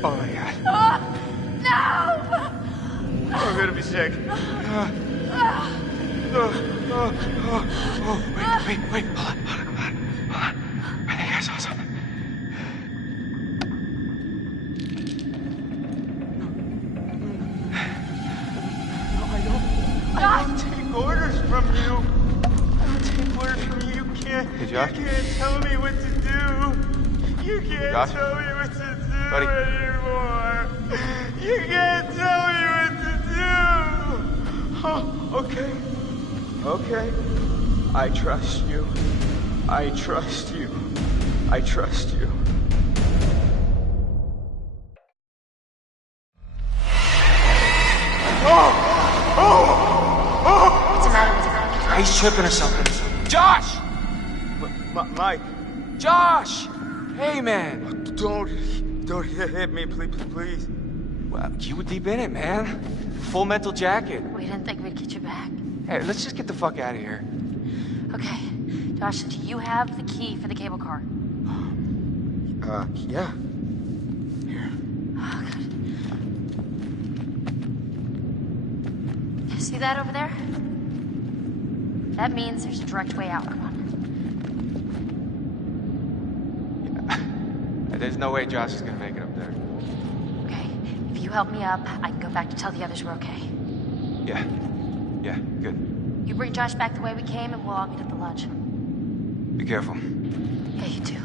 Oh my God. No! I'm gonna be sick. Wait, hold on. I think I saw something. No, I don't take orders from you. I don't take orders from you. Hey, Josh? You can't tell me what to do. You can't Josh? tell me what to do Buddy? anymore. You can't tell me what to do. Oh, okay. Okay. I trust you. I trust you. I trust you. What's the matter with you? He's tripping or something. Josh! Mike. Josh! Hey, man. Don't hit me, please. Well, you were deep in it, man. Full mental jacket. We didn't think we'd get you back. Hey, let's just get the fuck out of here. Okay. Josh, do you have the key for the cable car? Yeah. Oh, good. You see that over there? That means there's a direct way out. Come on. There's no way Josh is gonna make it up there. Okay. If you help me up, I can go back to tell the others we're okay. Yeah, good. You bring Josh back the way we came, and we'll all meet at the lodge. Be careful. Yeah, you too.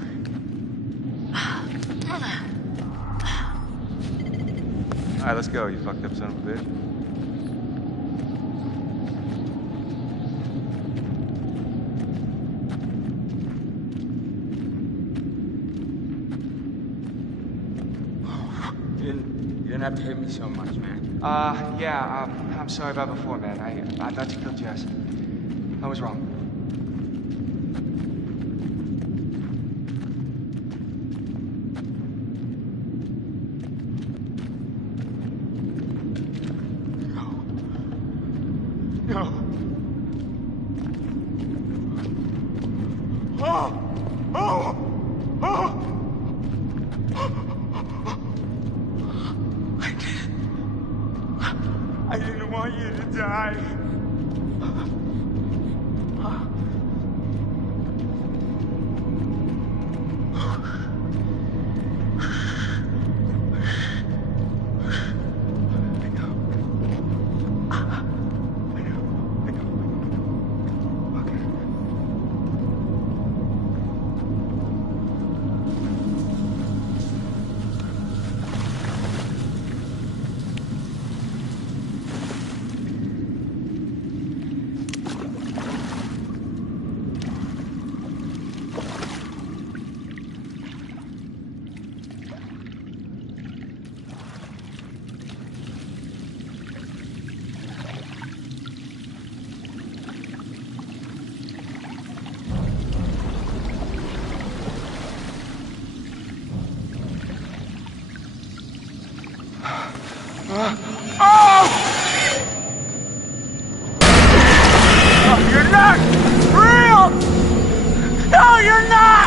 All right, let's go, you fucked up son of a bitch. You didn't have to hit me so much, man. Yeah, I'm sorry about before, man. I thought you killed Jess. I was wrong. No. I didn't want you to die. Oh, you're not real! No, you're not!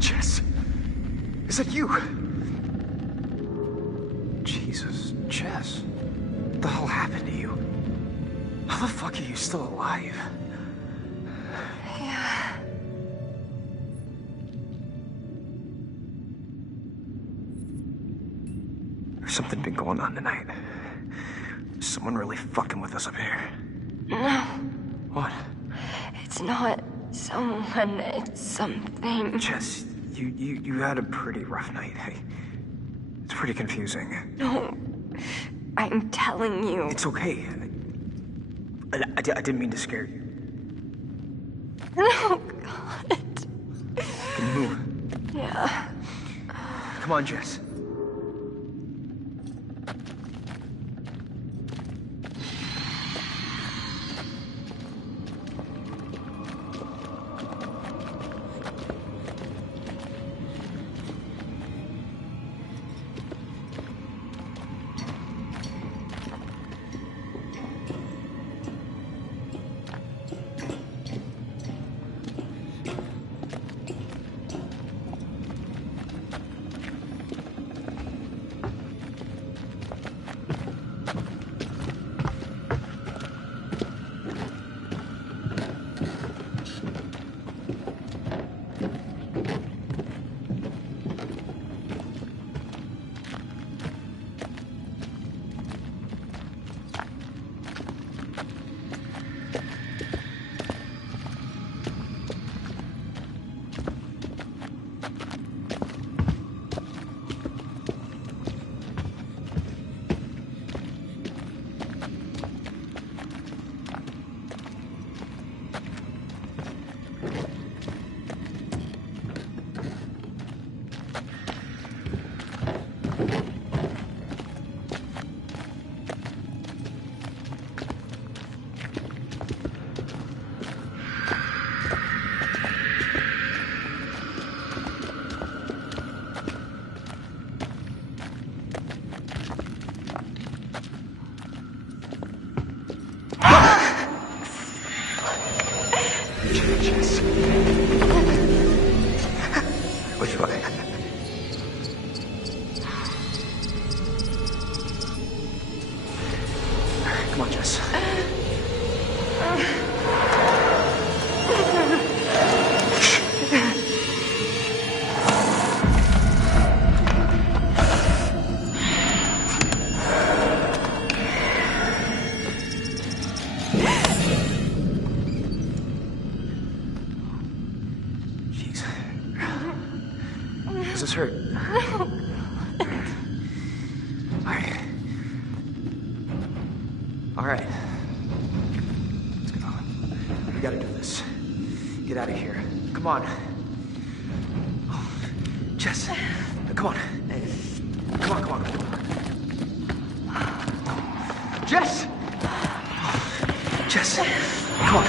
Jess, is that you? Jesus, Jess, what the hell happened to you? How the fuck are you still alive? Yeah. There's something been going on tonight. Someone really fucking with us up here. No. What? It's not someone, it's something. Jess, you had a pretty rough night. It's pretty confusing. No. I'm telling you. It's okay. I didn't mean to scare you. No, God. Can you move? Yeah. Come on, Jess. Which way? Come on, Jess. Does this hurt? All right. Let's get on. We gotta do this. Get out of here. Come on. Oh, Jess, come on. Come on, come on. Jess! Jess, come on.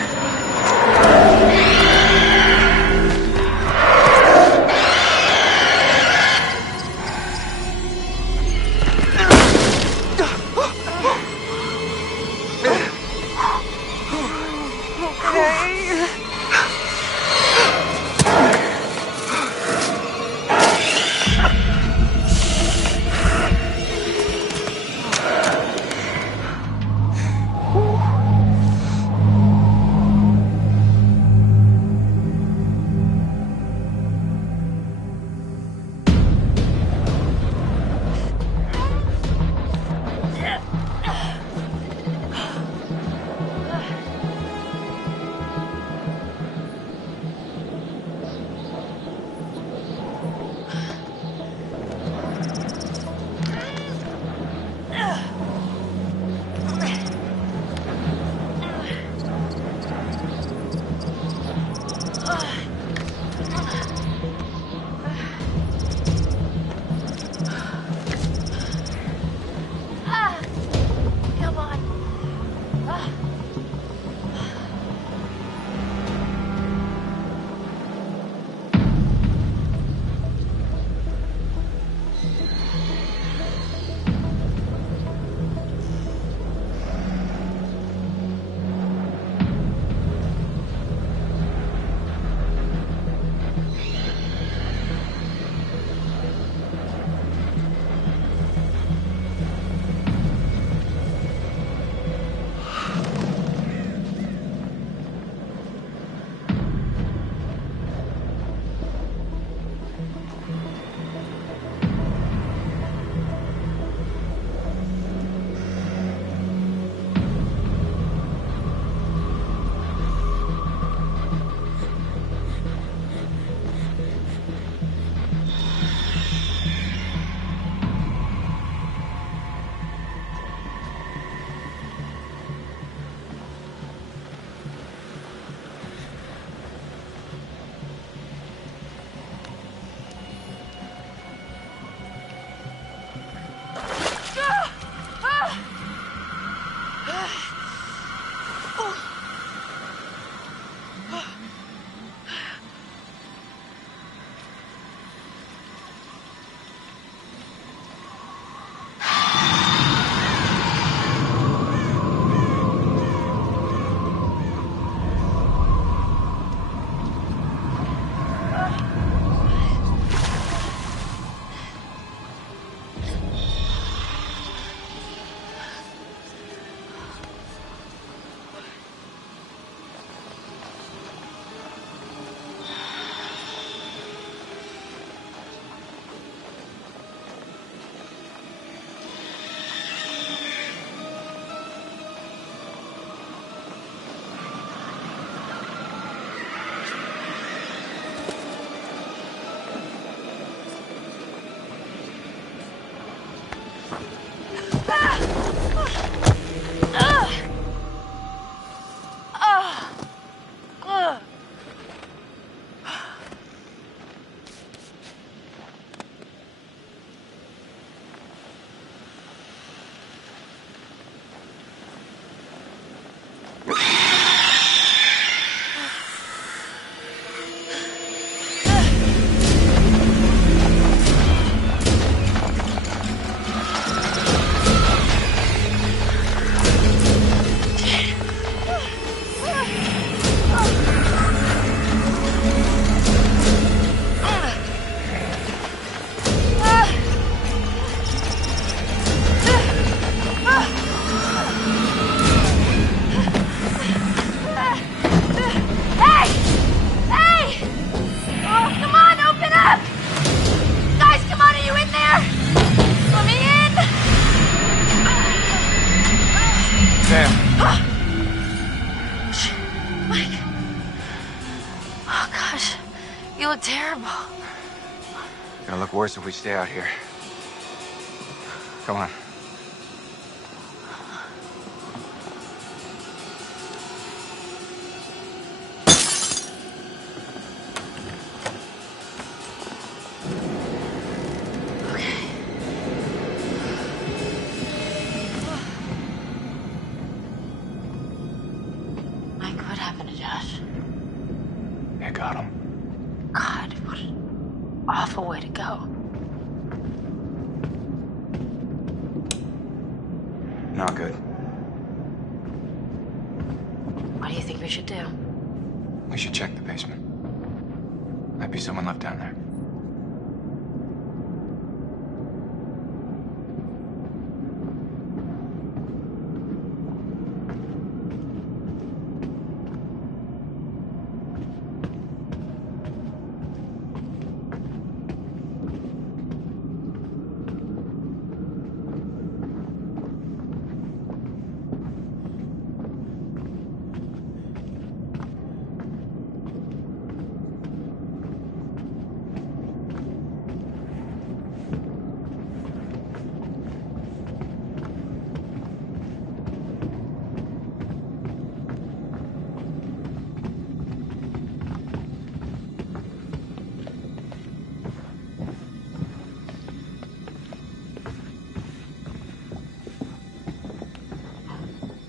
Gonna look worse if we stay out here. Come on. Mike, what happened to Josh? I got him. God, what an awful way to go. Not good. What do you think we should do? We should check the basement. Might be someone left down there.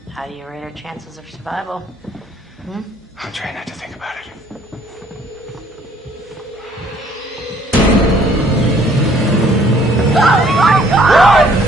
How do you rate our chances of survival? I'm trying not to think about it. Oh my God!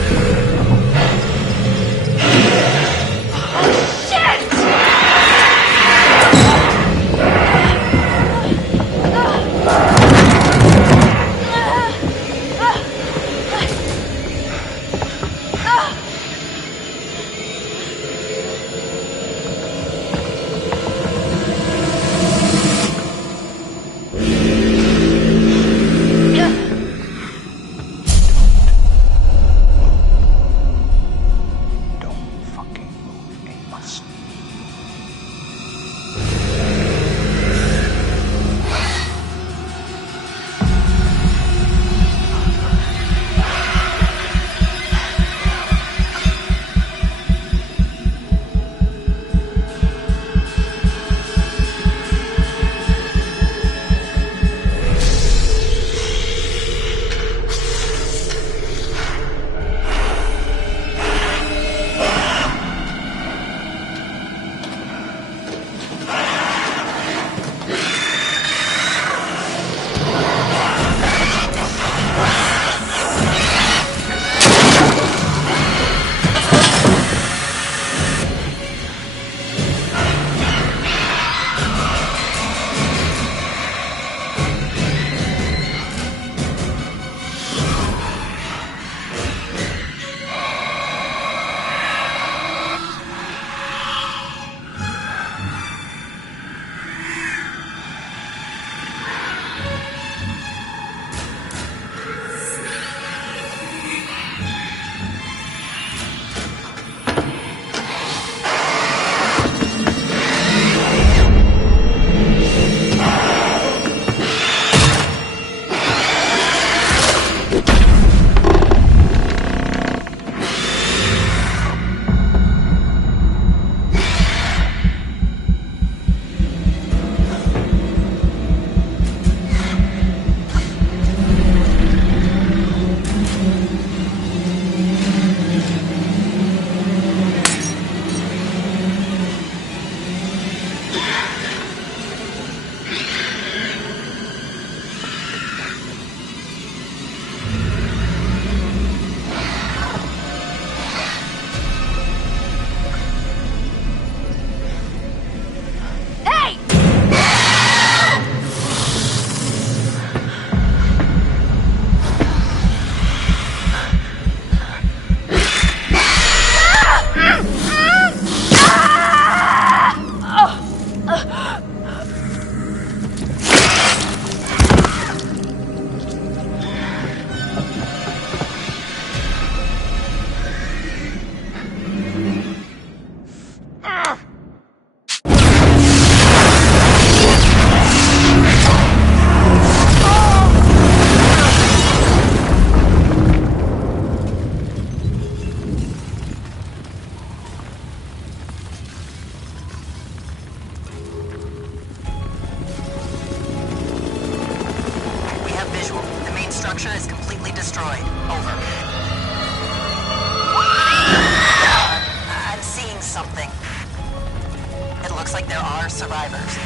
survivors.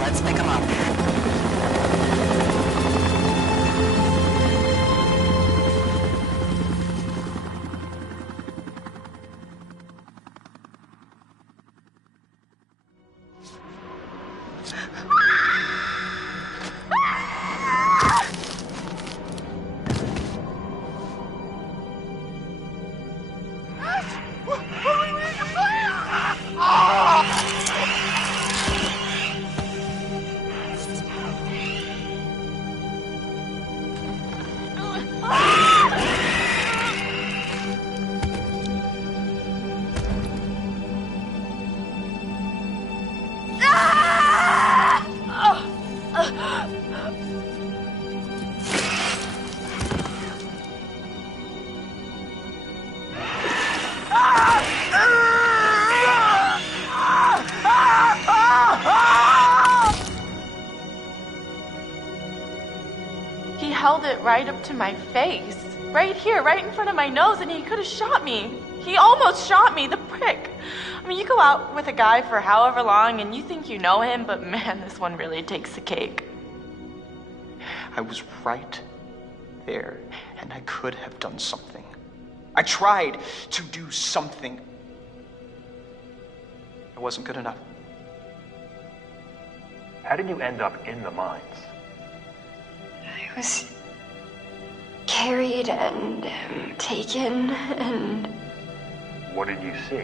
Let's pick them up. He held it right up to my face. Right here, right in front of my nose, and he could have shot me. He almost shot me, the prick. I mean, you go out with a guy for however long and you think you know him, but man, this one really takes the cake. I was right there, and I could have done something. I tried to do something. It wasn't good enough. How did you end up in the mines? I was carried and taken, and What did you see?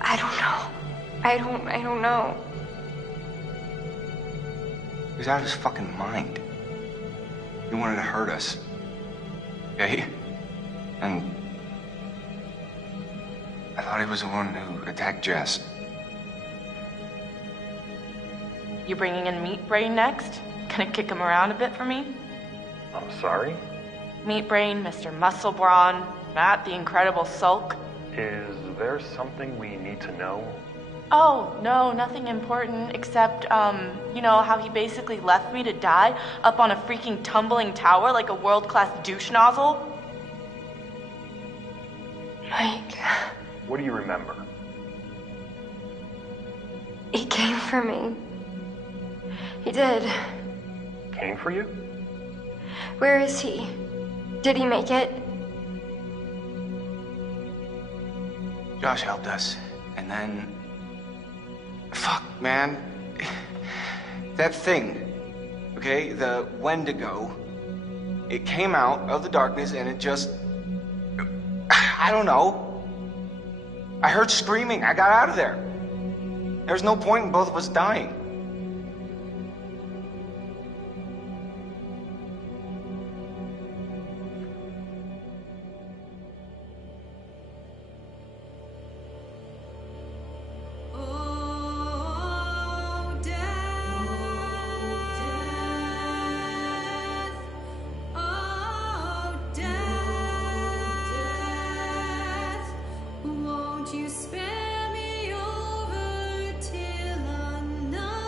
I don't know. I don't know. He was out of his fucking mind. He wanted to hurt us. Okay? And I thought he was the one who attacked Jess. You bringing in Meat Brain next? Gonna kick him around a bit for me? I'm sorry? Meat Brain, Mr. Muscle Brawn, Matt the Incredible Sulk. Is there something we need to know? Oh, no, nothing important except, you know, how he basically left me to die up on a freaking tumbling tower like a world-class douche nozzle? Mike, What do you remember? he came for me. He did. Came for you? Where is he? Did he make it? Josh helped us, and then... Fuck, man. That thing, okay, the Wendigo, it came out of the darkness and it just... I don't know. I heard screaming. I got out of there. There's no point in both of us dying. Won't you spare me over till another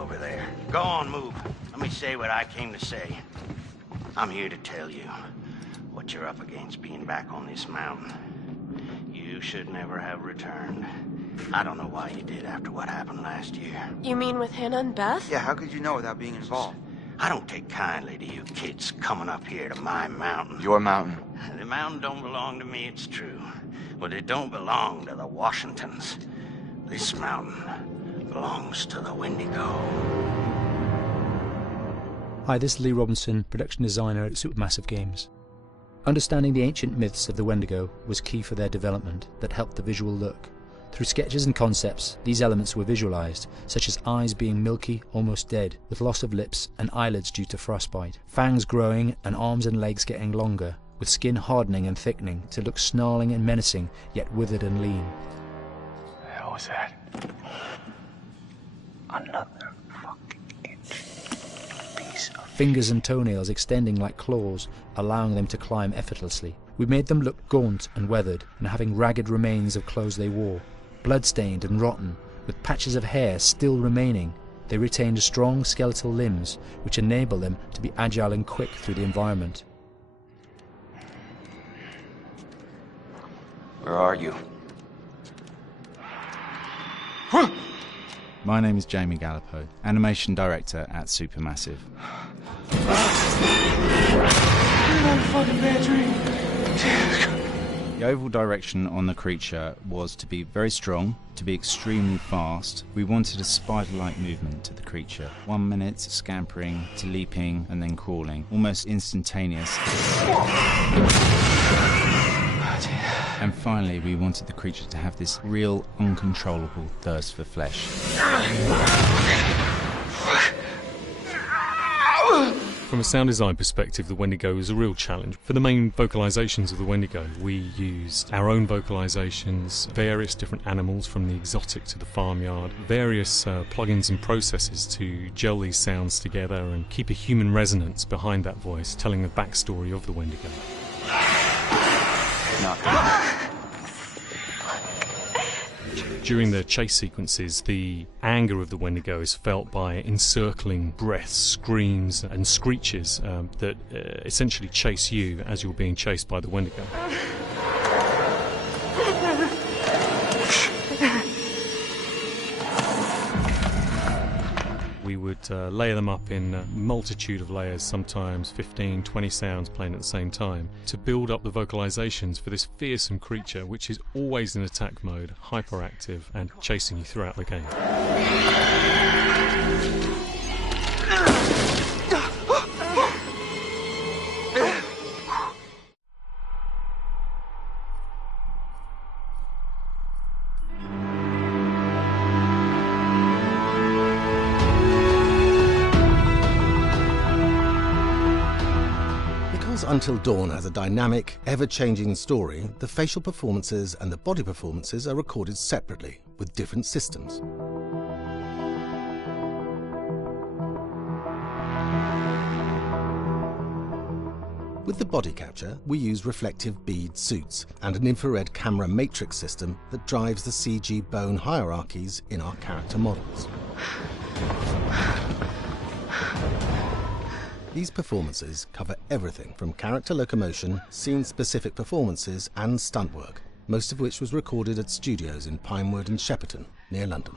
over there. Go on, move. Let me say what I came to say. I'm here to tell you what you're up against being back on this mountain. You should never have returned. I don't know why you did after what happened last year. You mean with Hannah and Beth? Yeah, how could you know without being involved? I don't take kindly to you kids coming up here to my mountain. Your mountain. The mountain don't belong to me, it's true. But it don't belong to the Washingtons. This mountain belongs to the Wendigo. Hi, this is Lee Robinson, production designer at Supermassive Games. Understanding the ancient myths of the Wendigo was key for their development that helped the visual look. Through sketches and concepts, these elements were visualized, such as eyes being milky, almost dead, with loss of lips and eyelids due to frostbite, fangs growing and arms and legs getting longer, with skin hardening and thickening to look snarling and menacing, yet withered and lean. What the hell was that? Another fucking piece of... Fingers and toenails extending like claws, allowing them to climb effortlessly. We made them look gaunt and weathered, and having ragged remains of clothes they wore. Blood-stained and rotten, with patches of hair still remaining, they retained strong skeletal limbs, which enable them to be agile and quick through the environment. Where are you? My name is Jamie Gallipo, animation director at Supermassive. The overall direction on the creature was to be very strong, to be extremely fast. We wanted a spider-like movement to the creature. 1 minute scampering to leaping and then crawling, almost instantaneous. And finally, we wanted the creature to have this real, uncontrollable thirst for flesh. From a sound design perspective, the Wendigo was a real challenge. For the main vocalisations of the Wendigo, we used our own vocalisations, various different animals from the exotic to the farmyard, various plugins and processes to gel these sounds together and keep a human resonance behind that voice, telling the backstory of the Wendigo. During the chase sequences, the anger of the Wendigo is felt by encircling breaths, screams and screeches that essentially chase you as you're being chased by the Wendigo. We would layer them up in a multitude of layers, sometimes 15, 20 sounds playing at the same time, to build up the vocalizations for this fearsome creature which is always in attack mode, hyperactive and chasing you throughout the game. Until Dawn has a dynamic, ever-changing story, the facial performances and the body performances are recorded separately, with different systems. With the body capture, we use reflective bead suits and an infrared camera matrix system that drives the CG bone hierarchies in our character models. These performances cover everything from character locomotion, scene-specific performances and stunt work, most of which was recorded at studios in Pinewood and Shepperton, near London.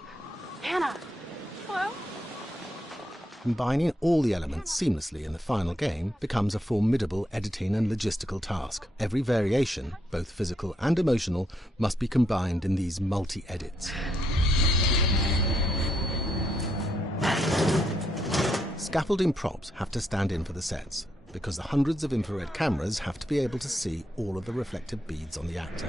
Hannah! Hello? Combining all the elements seamlessly in the final game becomes a formidable editing and logistical task. Every variation, both physical and emotional, must be combined in these multi-edits. Scaffolding props have to stand in for the sets, because the hundreds of infrared cameras have to be able to see all of the reflective beads on the actor.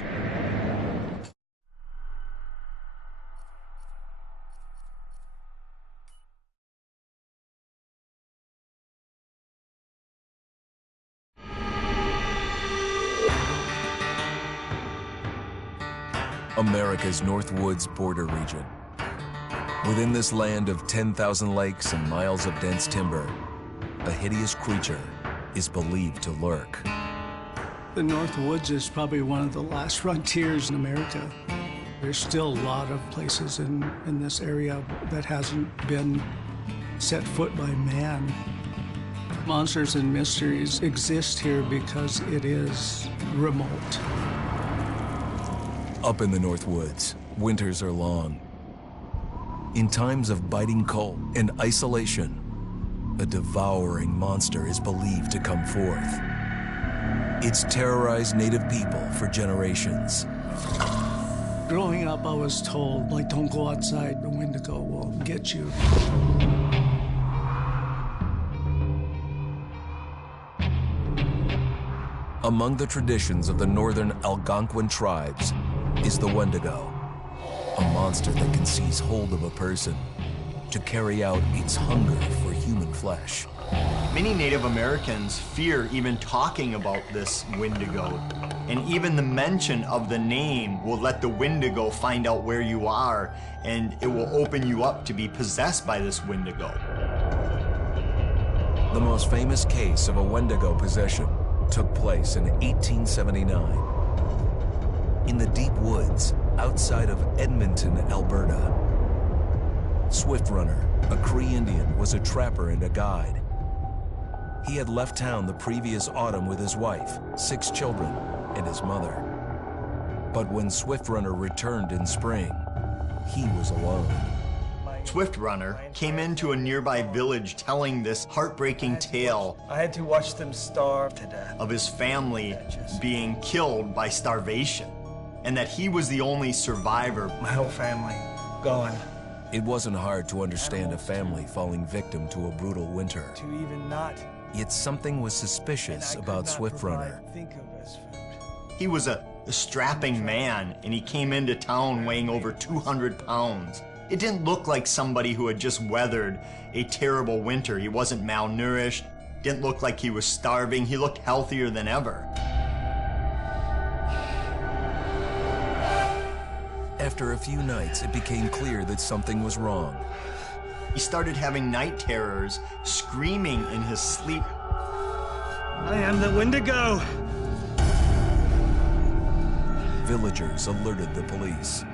America's Northwoods border region. Within this land of 10,000 lakes and miles of dense timber, a hideous creature is believed to lurk. The Northwoods is probably one of the last frontiers in America. There's still a lot of places in this area that hasn't been set foot by man. Monsters and mysteries exist here because it is remote. Up in the North Woods, winters are long. In times of biting cold and isolation, a devouring monster is believed to come forth. It's terrorized native people for generations. Growing up, I was told, like, don't go outside, the Wendigo will get you. Among the traditions of the northern Algonquin tribes is the Wendigo, a monster that can seize hold of a person to carry out its hunger for human flesh. Many Native Americans fear even talking about this Wendigo, and even the mention of the name will let the Wendigo find out where you are, and it will open you up to be possessed by this Wendigo. The most famous case of a Wendigo possession took place in 1879 in the deep woods outside of Edmonton, Alberta. Swift Runner, a Cree Indian, was a trapper and a guide. He had left town the previous autumn with his wife, 6 children, and his mother. But when Swift Runner returned in spring, he was alone. Swift Runner came into a nearby village telling this heartbreaking tale. I had to watch them starve to death. Of his family being killed by starvation, and that he was the only survivor. My whole family gone. It wasn't hard to understand a family falling victim to a brutal winter. To even not. Yet something was suspicious about Swift Runner. He was a strapping man, and he came into town weighing over 200 pounds. It didn't look like somebody who had just weathered a terrible winter. He wasn't malnourished, didn't look like he was starving. He looked healthier than ever. After a few nights, it became clear that something was wrong. He started having night terrors, screaming in his sleep. I am the Wendigo! Villagers alerted the police.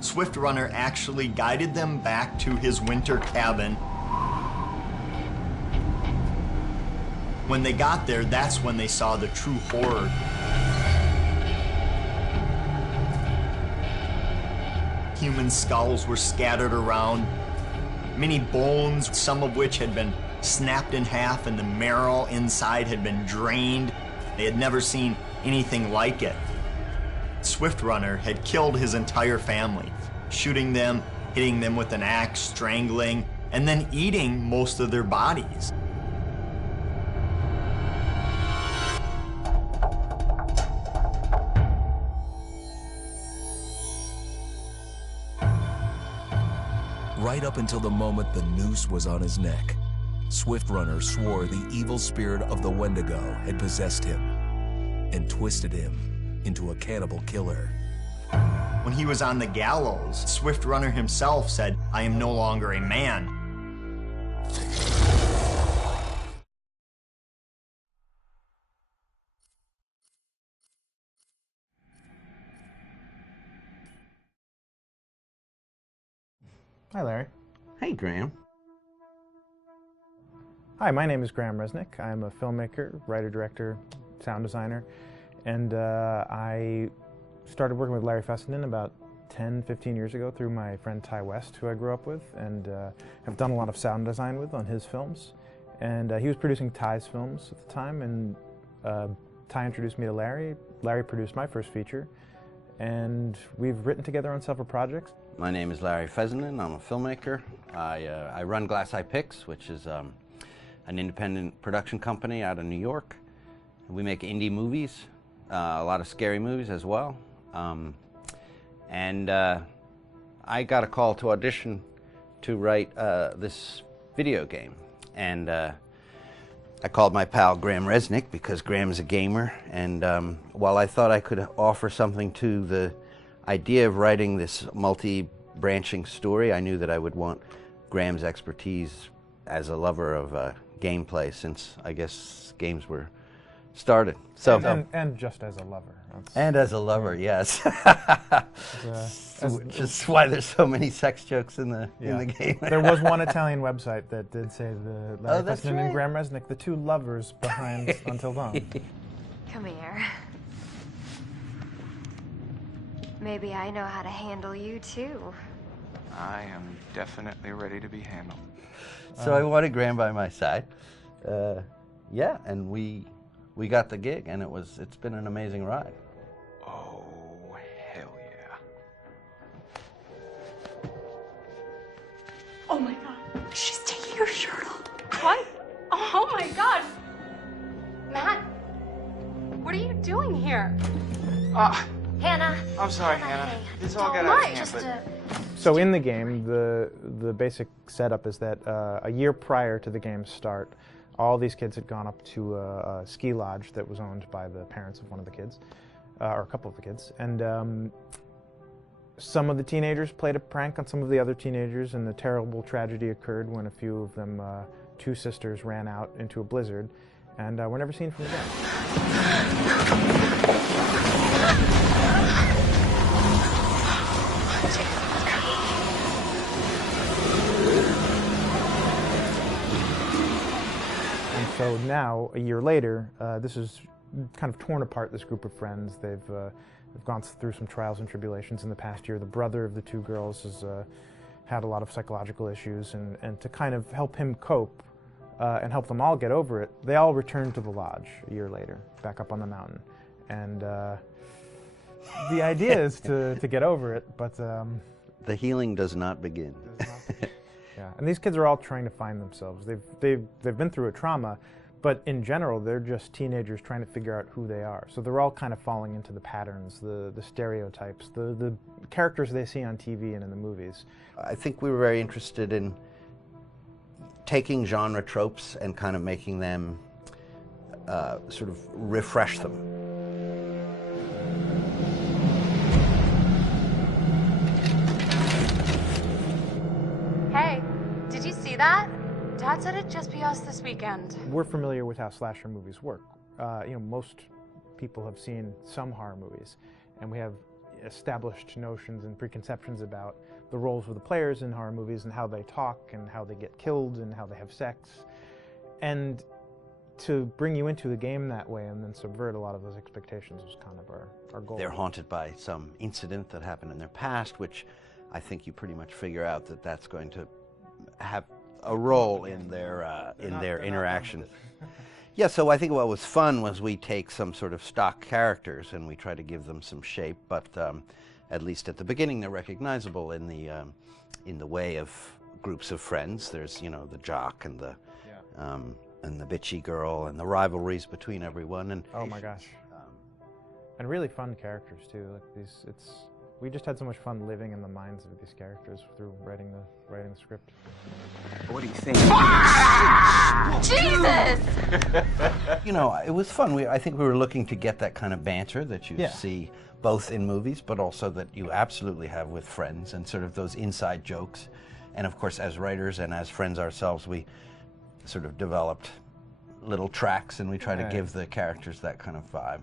Swift Runner actually guided them back to his winter cabin. When they got there, that's when they saw the true horror. Human skulls were scattered around, many bones, some of which had been snapped in half, and the marrow inside had been drained. They had never seen anything like it. Swift Runner had killed his entire family, shooting them, hitting them with an axe, strangling, and then eating most of their bodies. Right up until the moment the noose was on his neck, Swift Runner swore the evil spirit of the Wendigo had possessed him and twisted him into a cannibal killer. When he was on the gallows, Swift Runner himself said, "I am no longer a man." Hi, Larry. Hey, Graham. Hi, my name is Graham Resnick. I'm a filmmaker, writer, director, sound designer, and I started working with Larry Fessenden about 10, 15 years ago through my friend Ty West, who I grew up with, and have done a lot of sound design with on his films. And he was producing Ty's films at the time, and Ty introduced me to Larry. Larry produced my first feature, and we've written together on several projects. My name is Larry Fessenden. I'm a filmmaker. I run Glass Eye Pix, which is an independent production company out of New York. We make indie movies, a lot of scary movies as well. I got a call to audition to write this video game. And I called my pal Graham Resnick because Graham's a gamer. And while I thought I could offer something to the idea of writing this multi-branching story, I knew that I would want Graham's expertise as a lover of gameplay, since I guess games were started. So and just as a lover. And as a lover, yes. As Just why there's so many sex jokes in the game. There was one Italian website that did say the Larry that's Fessenden and right. Graham Resnick, the two lovers behind Until Dawn. Come here. Maybe I know how to handle you too. I am definitely ready to be handled. So I wanted Graham by my side. Yeah, and we got the gig, and it's been an amazing ride. Oh, hell yeah. Oh my god. She's taking her shirt off. What? Oh my god. Matt, what are you doing here? Hannah. I'm sorry, Hannah. This all got Don't out of mind, hand, just but... So in the game, the basic setup is that a year prior to the game's start, all these kids had gone up to a ski lodge that was owned by the parents of one of the kids, or a couple of the kids, and some of the teenagers played a prank on some of the other teenagers, and the terrible tragedy occurred when a few of them, two sisters, ran out into a blizzard, and were never seen from again. And so now, a year later, this is kind of torn apart, this group of friends. They've gone through some trials and tribulations in the past year. The brother of the two girls has had a lot of psychological issues, and to kind of help him cope and help them all get over it, they all returned to the lodge a year later, back up on the mountain. And the idea is to get over it, but... the healing does not begin. Yeah, and these kids are all trying to find themselves. They've been through a trauma, but in general, they're just teenagers trying to figure out who they are. So they're all kind of falling into the patterns, the stereotypes, the characters they see on TV and in the movies. I think we were very interested in taking genre tropes and kind of making them sort of refresh them. Hey, did you see that? Dad said it'd just be us this weekend. We're familiar with how slasher movies work. Most people have seen some horror movies, and we have established notions and preconceptions about the roles of the players in horror movies and how they talk and how they get killed and how they have sex. And to bring you into the game that way and then subvert a lot of those expectations was kind of our goal. They're haunted by some incident that happened in their past, which I think you pretty much figure out that that's going to have a role in their interaction. Yeah, so I think what was fun was we take some sort of stock characters and we try to give them some shape, but at least at the beginning they're recognizable in the way of groups of friends. There's the jock and the bitchy girl and the rivalries between everyone. And oh my gosh, and really fun characters too. Like we just had so much fun living in the minds of these characters through writing the script. What do you think? Jesus! It was fun. I think we were looking to get that kind of banter that you see both in movies, but also that you absolutely have with friends, and sort of those inside jokes. And of course, as writers and as friends ourselves, we sort of developed little tracks, and we try to give the characters that kind of vibe.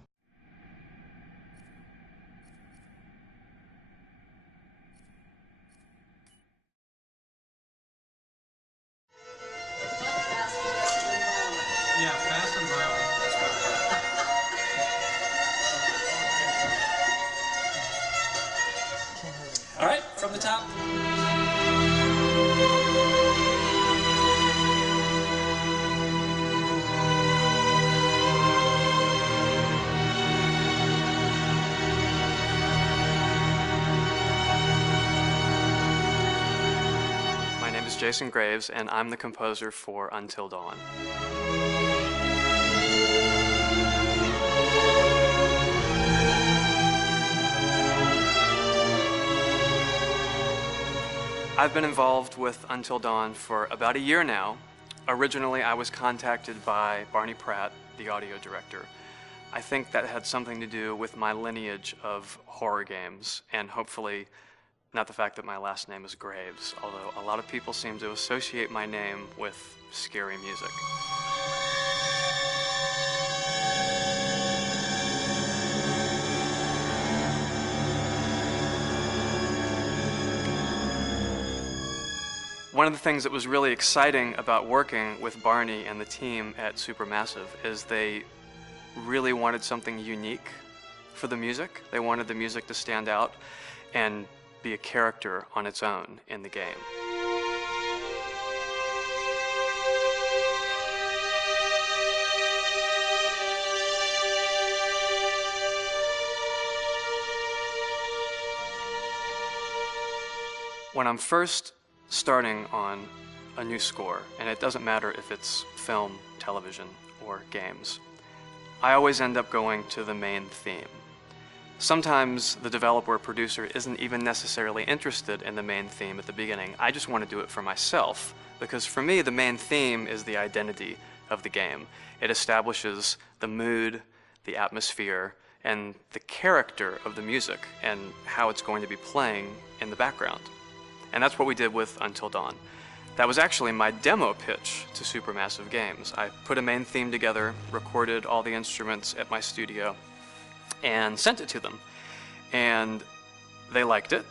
Yeah, fast and violent. All right, from the top. My name is Jason Graves, and I'm the composer for Until Dawn. I've been involved with Until Dawn for about a year now. Originally, I was contacted by Barney Pratt, the audio director. I think that had something to do with my lineage of horror games, and hopefully not the fact that my last name is Graves, although a lot of people seem to associate my name with scary music. One of the things that was really exciting about working with Barney and the team at Supermassive is they really wanted something unique for the music. They wanted the music to stand out and be a character on its own in the game. When I'm first starting on a new score, and it doesn't matter if it's film, television, or games, I always end up going to the main theme. Sometimes the developer or producer isn't even necessarily interested in the main theme at the beginning. I just want to do it for myself, because for me the main theme is the identity of the game. It establishes the mood, the atmosphere, and the character of the music and how it's going to be playing in the background. And that's what we did with Until Dawn. That was actually my demo pitch to Supermassive Games. I put a main theme together, recorded all the instruments at my studio, and sent it to them. And they liked it.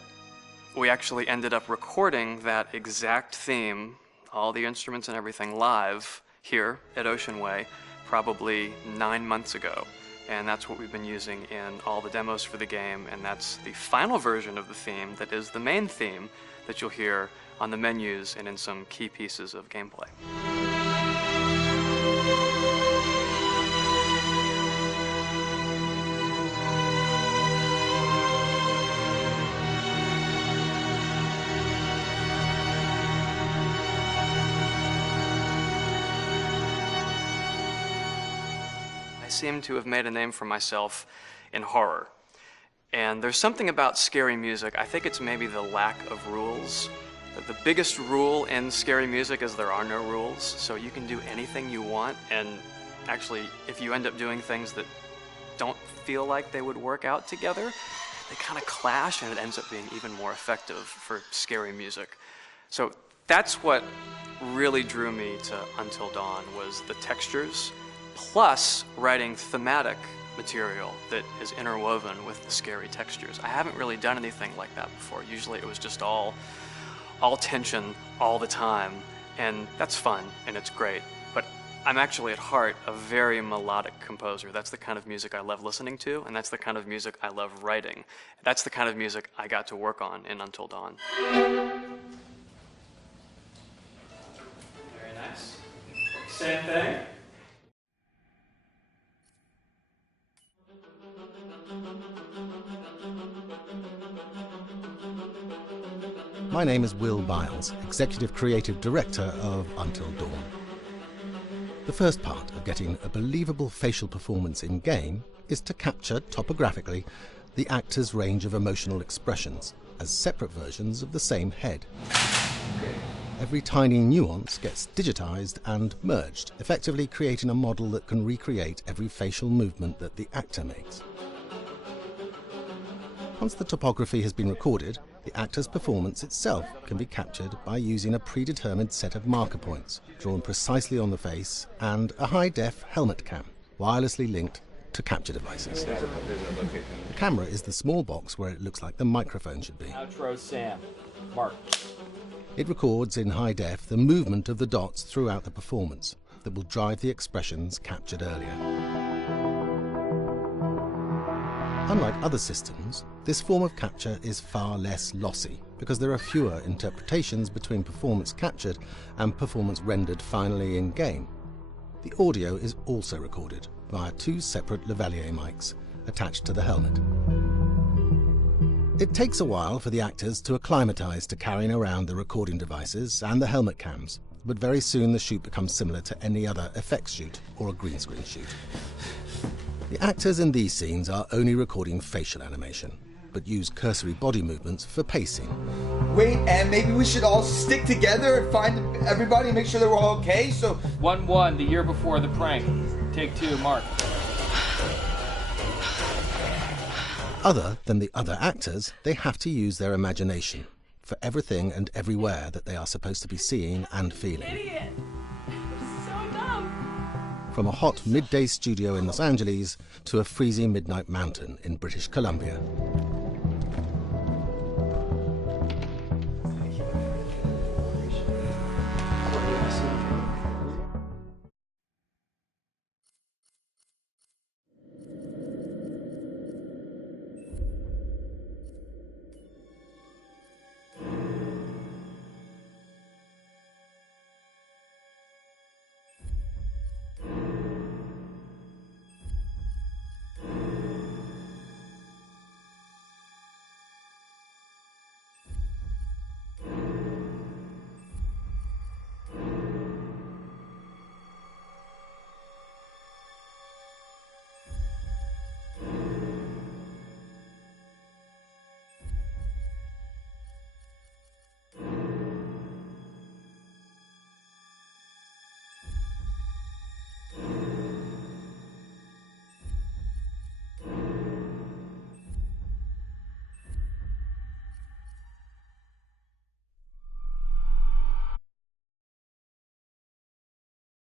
We actually ended up recording that exact theme, all the instruments and everything, live here at Ocean Way probably 9 months ago. And that's what we've been using in all the demos for the game, and that's the final version of the theme that is the main theme that you'll hear on the menus and in some key pieces of gameplay. I seem to have made a name for myself in horror. And there's something about scary music, I think it's maybe the lack of rules. The biggest rule in scary music is there are no rules, so you can do anything you want, and actually, if you end up doing things that don't feel like they would work out together, they kind of clash, and it ends up being even more effective for scary music. So that's what really drew me to Until Dawn, was the textures, plus writing thematic material that is interwoven with the scary textures. I haven't really done anything like that before. Usually it was just all tension all the time, and that's fun and it's great. But I'm actually at heart a very melodic composer. That's the kind of music I love listening to, and that's the kind of music I love writing. That's the kind of music I got to work on in Until Dawn. Very nice. Same thing. My name is Will Biles, Executive Creative Director of Until Dawn. The first part of getting a believable facial performance in-game is to capture topographically the actor's range of emotional expressions as separate versions of the same head. Every tiny nuance gets digitized and merged, effectively creating a model that can recreate every facial movement that the actor makes. Once the topography has been recorded, the actor's performance itself can be captured by using a predetermined set of marker points, drawn precisely on the face, and a high-def helmet cam, wirelessly linked to capture devices. The camera is the small box where it looks like the microphone should be. Outro Sam. Mark. It records in high def the movement of the dots throughout the performance that will drive the expressions captured earlier. Unlike other systems, this form of capture is far less lossy because there are fewer interpretations between performance captured and performance rendered finally in-game. The audio is also recorded via two separate lavalier mics attached to the helmet. It takes a while for the actors to acclimatise to carrying around the recording devices and the helmet cams, but very soon the shoot becomes similar to any other effects shoot or a green screen shoot. The actors in these scenes are only recording facial animation, but use cursory body movements for pacing. Wait, and maybe we should all stick together and find everybody and make sure that we're all okay, so... 1-1, the year before the prank. Take 2, Mark. Other than the other actors, they have to use their imagination for everything and everywhere that they are supposed to be seeing and feeling. Idiot! So dumb! From a hot midday studio in Los Angeles to a freezing midnight mountain in British Columbia.